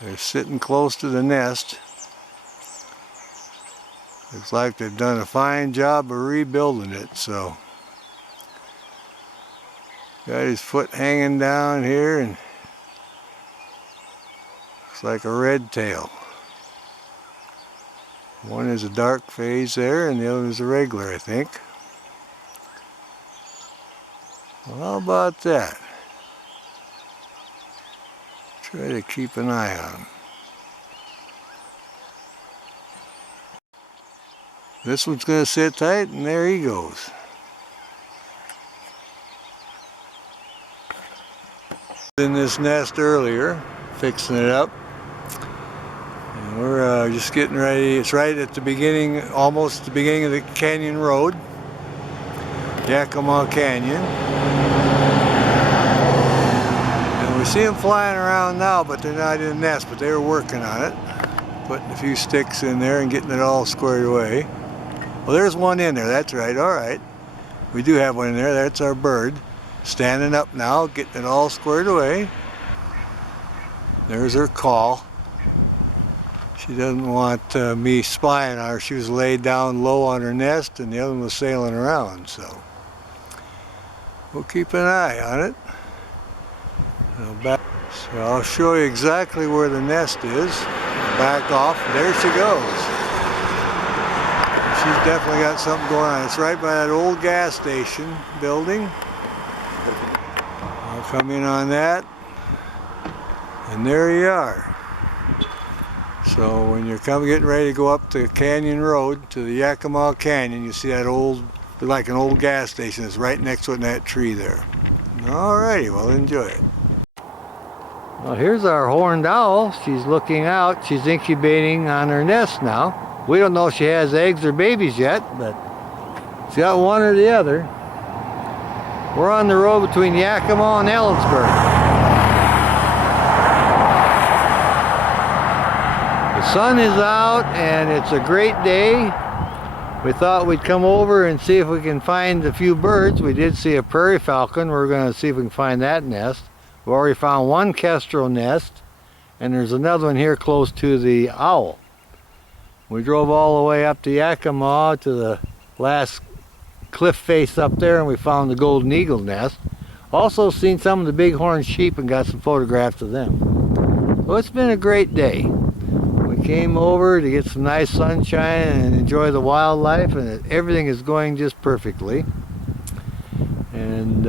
They're sitting close to the nest. Looks like they've done a fine job of rebuilding it, so. Got his foot hanging down here and looks like a red tail. One is a dark phase there and the other is a regular, I think. Well, how about that? Try to keep an eye on him. This one's going to sit tight, and there he goes. In this nest earlier, fixing it up. And we're just getting ready. It's right at the beginning, almost the beginning of the canyon road. Yakima Canyon. And we see them flying around now, but they're not in the nest, but they were working on it. Putting a few sticks in there and getting it all squared away. Well, there's one in there, that's right, all right. We do have one in there, that's our bird. Standing up now, getting it all squared away. There's her call. She doesn't want me spying on her. She was laid down low on her nest and the other one was sailing around, so. We'll keep an eye on it. So I'll show you exactly where the nest is. Back off, there she goes. She's definitely got something going on. It's right by that old gas station building. I'll come in on that. And there you are. So when you're getting ready to go up the canyon road to the Yakima Canyon, you see that old, like an old gas station that's right next to it in that tree there. Alrighty, well enjoy it. Well, here's our horned owl. She's looking out. She's incubating on her nest now. We don't know if she has eggs or babies yet, but she's got one or the other. We're on the road between Yakima and Ellensburg. The sun is out and it's a great day. We thought we'd come over and see if we can find a few birds. We did see a prairie falcon. We're going to see if we can find that nest. We already found one kestrel nest, and there's another one here close to the owl. We drove all the way up to Yakima to the last cliff face up there, and we found the golden eagle nest. Also seen some of the bighorn sheep and got some photographs of them. So it's been a great day. We came over to get some nice sunshine and enjoy the wildlife, and everything is going just perfectly. And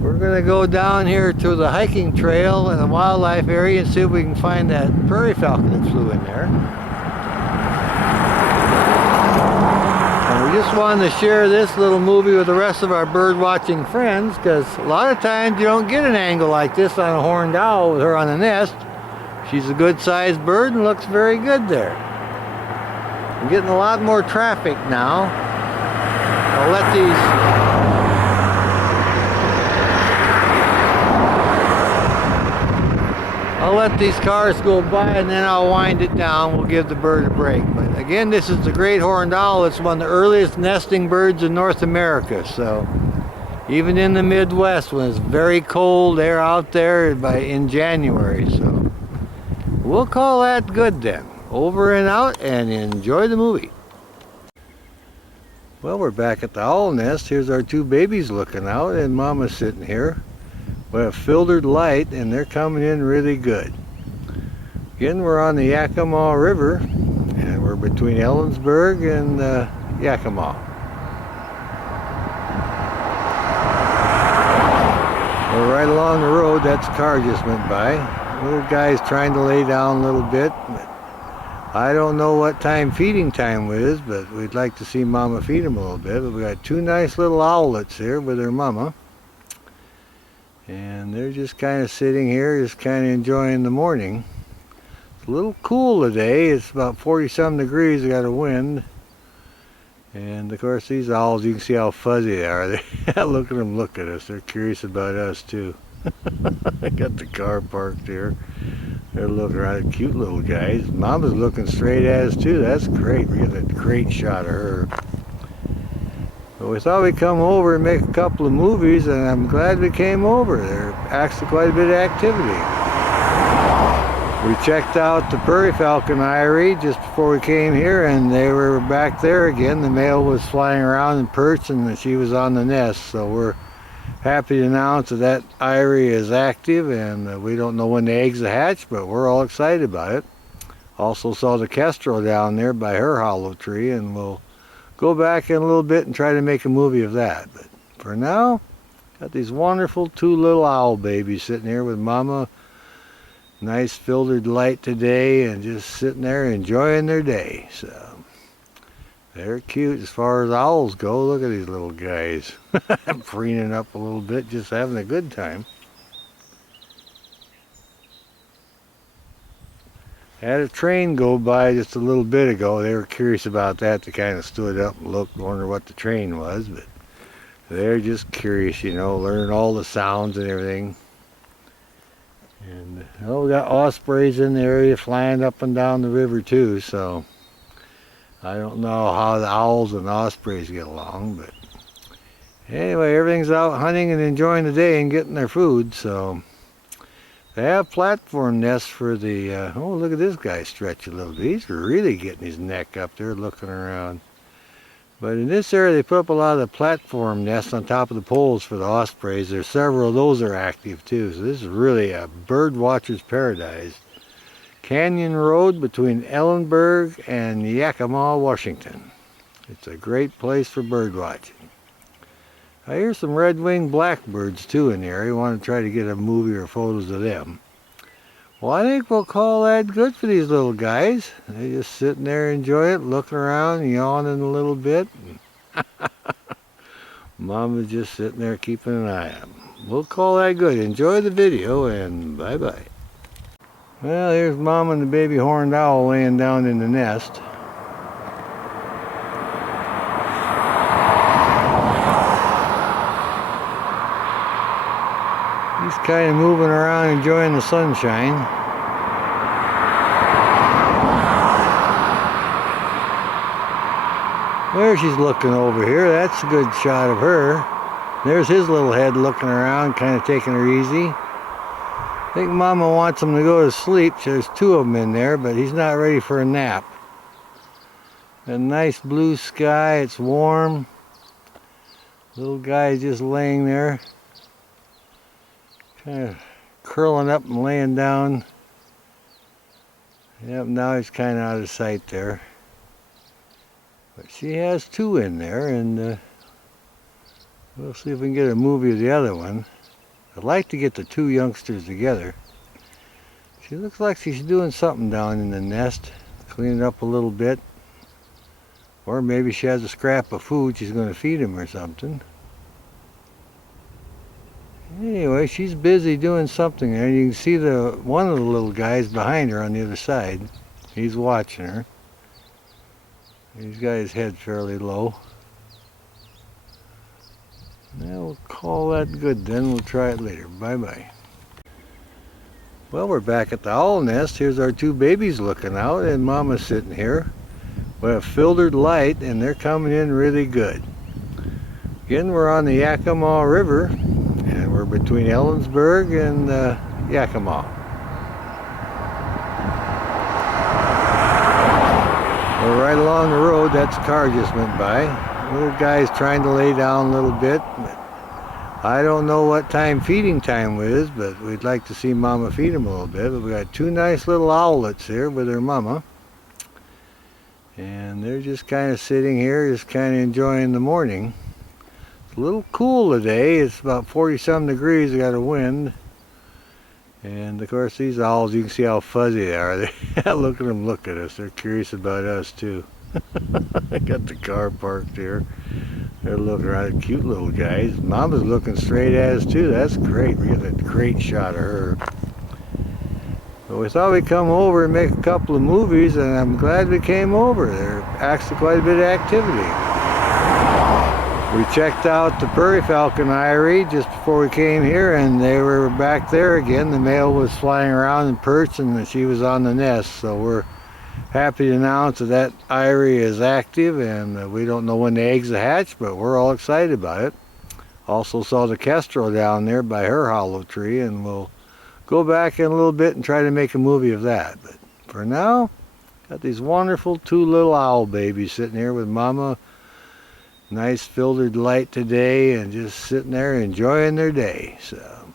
we're going to go down here to the hiking trail in the wildlife area and see if we can find that prairie falcon that flew in there. And we just wanted to share this little movie with the rest of our bird watching friends, because a lot of times you don't get an angle like this on a horned owl with her on the nest. She's a good sized bird and looks very good there. I'm getting a lot more traffic now. I'll let these cars go by and then I'll wind it down. We'll give the bird a break. But again, this is the great horned owl. It's one of the earliest nesting birds in North America. So even in the Midwest, when it's very cold, they're out there in January. So we'll call that good then. Over and out, and enjoy the movie. Well, we're back at the owl nest. Here's our two babies looking out, and Mama's sitting here. We have filtered light, and they're coming in really good. Again, we're on the Yakima River, and we're between Ellensburg and Yakima. We're right along the road. That car just went by. Little guy's trying to lay down a little bit. I don't know what time feeding time is, but we'd like to see Mama feed him a little bit. But we got two nice little owlets here with their mama. And they're just kind of sitting here, just kind of enjoying the morning. It's a little cool today. It's about 40-some degrees. We got a wind. And of course these owls, you can see how fuzzy they are. Look at them look at us. They're curious about us too. I got the car parked here. They're looking around, cute little guys. Mama's looking straight at us too. That's great. We got a great shot of her. But we thought we'd come over and make a couple of movies, and I'm glad we came over. There's actually quite a bit of activity. We checked out the prairie falcon eyrie just before we came here, and they were back there again. The male was flying around and perched, and she was on the nest. So we're happy to announce that that eyrie is active, and we don't know when the eggs will hatch, but we're all excited about it. Also saw the kestrel down there by her hollow tree, and we'll go back in a little bit and try to make a movie of that. But for now, got these wonderful two little owl babies sitting here with Mama. Nice filtered light today, and just sitting there enjoying their day. So they're cute as far as owls go. Look at these little guys. Preening up a little bit, just having a good time. Had a train go by just a little bit ago. They were curious about that. They kind of stood up and looked, wondered what the train was, but they're just curious, you know, learning all the sounds and everything. And oh, we got ospreys in the area flying up and down the river too, so I don't know how the owls and ospreys get along, but anyway, everything's out hunting and enjoying the day and getting their food. So they have platform nests for the oh, look at this guy stretch a little bit. He's really getting his neck up there looking around. But in this area they put up a lot of the platform nests on top of the poles for the ospreys. There's several of those are active too, so this is really a bird watcher's paradise. Canyon Road between Ellenburg and Yakima, Washington. It's a great place for bird watching. I hear some red-winged blackbirds too in the area. I want to try to get a movie or photos of them. Well, I think we'll call that good for these little guys. They just sitting there enjoy it, looking around, yawning a little bit. Mama's just sitting there keeping an eye on them. We'll call that good. Enjoy the video, and bye-bye. Well, here's Mama and the baby horned owl laying down in the nest. He's kind of moving around enjoying the sunshine. There she's looking over here. That's a good shot of her. There's his little head looking around, kind of taking her easy. I think Mama wants him to go to sleep. There's two of them in there, but he's not ready for a nap. A nice blue sky, it's warm. Little guy just laying there, kind of curling up and laying down. Yep, now he's kind of out of sight there. But she has two in there, and we'll see if we can get a movie of the other one. I'd like to get the two youngsters together. She looks like she's doing something down in the nest, cleaning up a little bit. Or maybe she has a scrap of food she's going to feed him or something. Anyway, she's busy doing something there. You can see one of the little guys behind her on the other side. He's watching her. He's got his head fairly low. Now we'll call that good then. We'll try it later. Bye-bye. Well, we're back at the owl nest. Here's our two babies looking out, and Mama's sitting here. We have filtered light, and they're coming in really good. Again, we're on the Yakima River, and we're between Ellensburg and Yakima. We're right along the road. That car just went by. Little guy's trying to lay down a little bit. I don't know what time feeding time is, but we'd like to see Mama feed him a little bit. But we got two nice little owlets here with their mama. And they're just kind of sitting here, just kind of enjoying the morning. It's a little cool today. It's about 40-some degrees. We got a wind. And of course these owls, you can see how fuzzy they are. Look at them look at us. They're curious about us too. I got the car parked here. They're looking around, cute little guys. Mama's looking straight at us too. That's great. We got a great shot of her. But we thought we'd come over and make a couple of movies, and I'm glad we came over. There's actually quite a bit of activity. We checked out the prairie falcon eyrie just before we came here, and they were back there again. The male was flying around and perched, and she was on the nest. So we're happy to announce that that eyrie is active, and we don't know when the eggs will hatch, but we're all excited about it. Also saw the kestrel down there by her hollow tree, and we'll go back in a little bit and try to make a movie of that. But for now, got these wonderful two little owl babies sitting here with Mama. Nice filtered light today, and just sitting there enjoying their day. So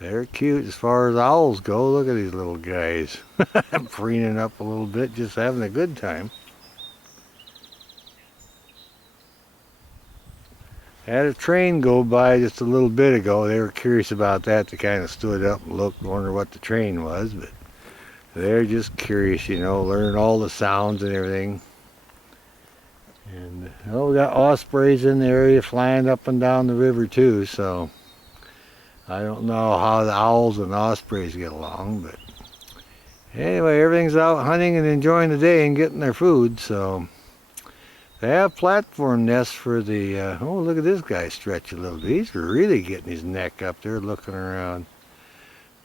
they're cute as far as owls go. Look at these little guys. Preening up a little bit, just having a good time. Had a train go by just a little bit ago. They were curious about that. They kind of stood up and looked, wondered what the train was, but they're just curious, you know, learning all the sounds and everything. And oh, we got ospreys in the area flying up and down the river too, so I don't know how the owls and ospreys get along, but anyway, everything's out hunting and enjoying the day and getting their food. So they have platform nests for the, oh, look at this guy stretch a little bit. He's really getting his neck up there looking around.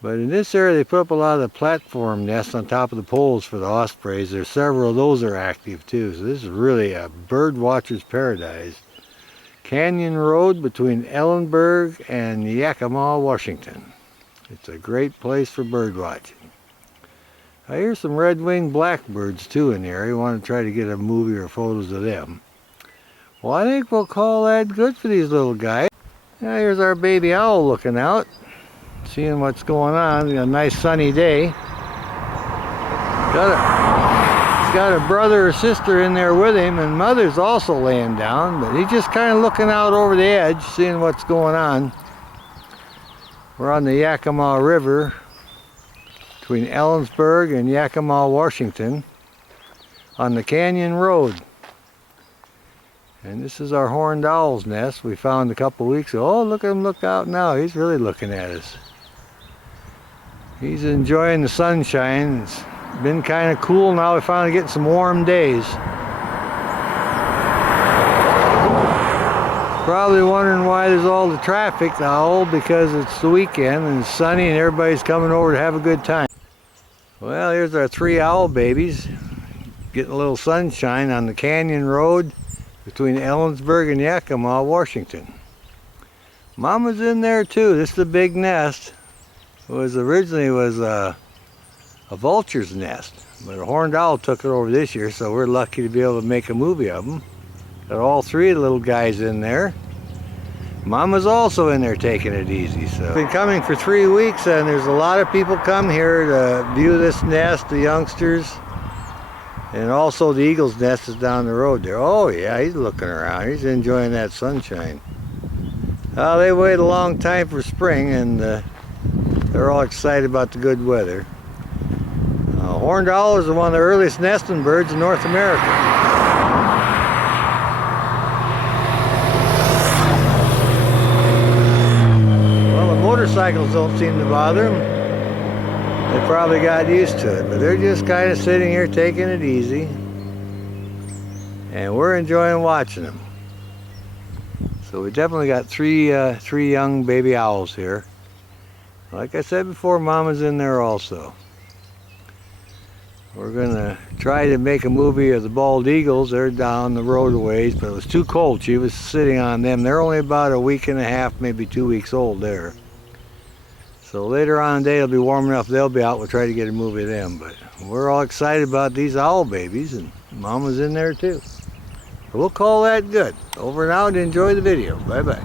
But in this area, they put up a lot of the platform nests on top of the poles for the ospreys. There's several of those are active too. So this is really a bird watcher's paradise. Canyon Road between Ellenburg and Yakima, Washington. It's a great place for bird watching. I hear some red-winged blackbirds too in the area. I want to try to get a movie or photos of them. Well, I think we'll call that good for these little guys. Now here's our baby owl looking out, seeing what's going on. A nice sunny day. He's got a brother or sister in there with him, and Mother's also laying down, but he's just kind of looking out over the edge, seeing what's going on. We're on the Yakima River between Ellensburg and Yakima, Washington, on the Canyon Road. And this is our horned owl's nest we found a couple weeks ago. Oh, look at him look out now. He's really looking at us. He's enjoying the sunshine. It's been kind of cool now. We're finally getting some warm days. Probably wondering why there's all the traffic, the owl, because it's the weekend and it's sunny and everybody's coming over to have a good time. Well, here's our three owl babies getting a little sunshine on the Canyon Road between Ellensburg and Yakima, Washington. Mama's in there too. This is a big nest. It was originally a vulture's nest, but a horned owl took it over this year, so we're lucky to be able to make a movie of them. Got all three of the little guys in there. Mama's also in there taking it easy. So been coming for 3 weeks, and there's a lot of people come here to view this nest, the youngsters. And also the eagle's nest is down the road there. Oh yeah, he's looking around. He's enjoying that sunshine. They wait a long time for spring, and they're all excited about the good weather. Horned owl is one of the earliest nesting birds in North America. Motorcycles don't seem to bother them. They probably got used to it, but they're just kind of sitting here taking it easy, and we're enjoying watching them. So we definitely got three young baby owls here. Like I said before, Mama's in there also. We're gonna try to make a movie of the bald eagles. They're down the road a ways, but it was too cold. She was sitting on them. They're only about a week and a half, maybe 2 weeks old there. So later on in the day, it'll be warm enough, they'll be out. We'll try to get a movie of them. But we're all excited about these owl babies, and Mama's in there too. So we'll call that good. Over and out, and enjoy the video. Bye-bye.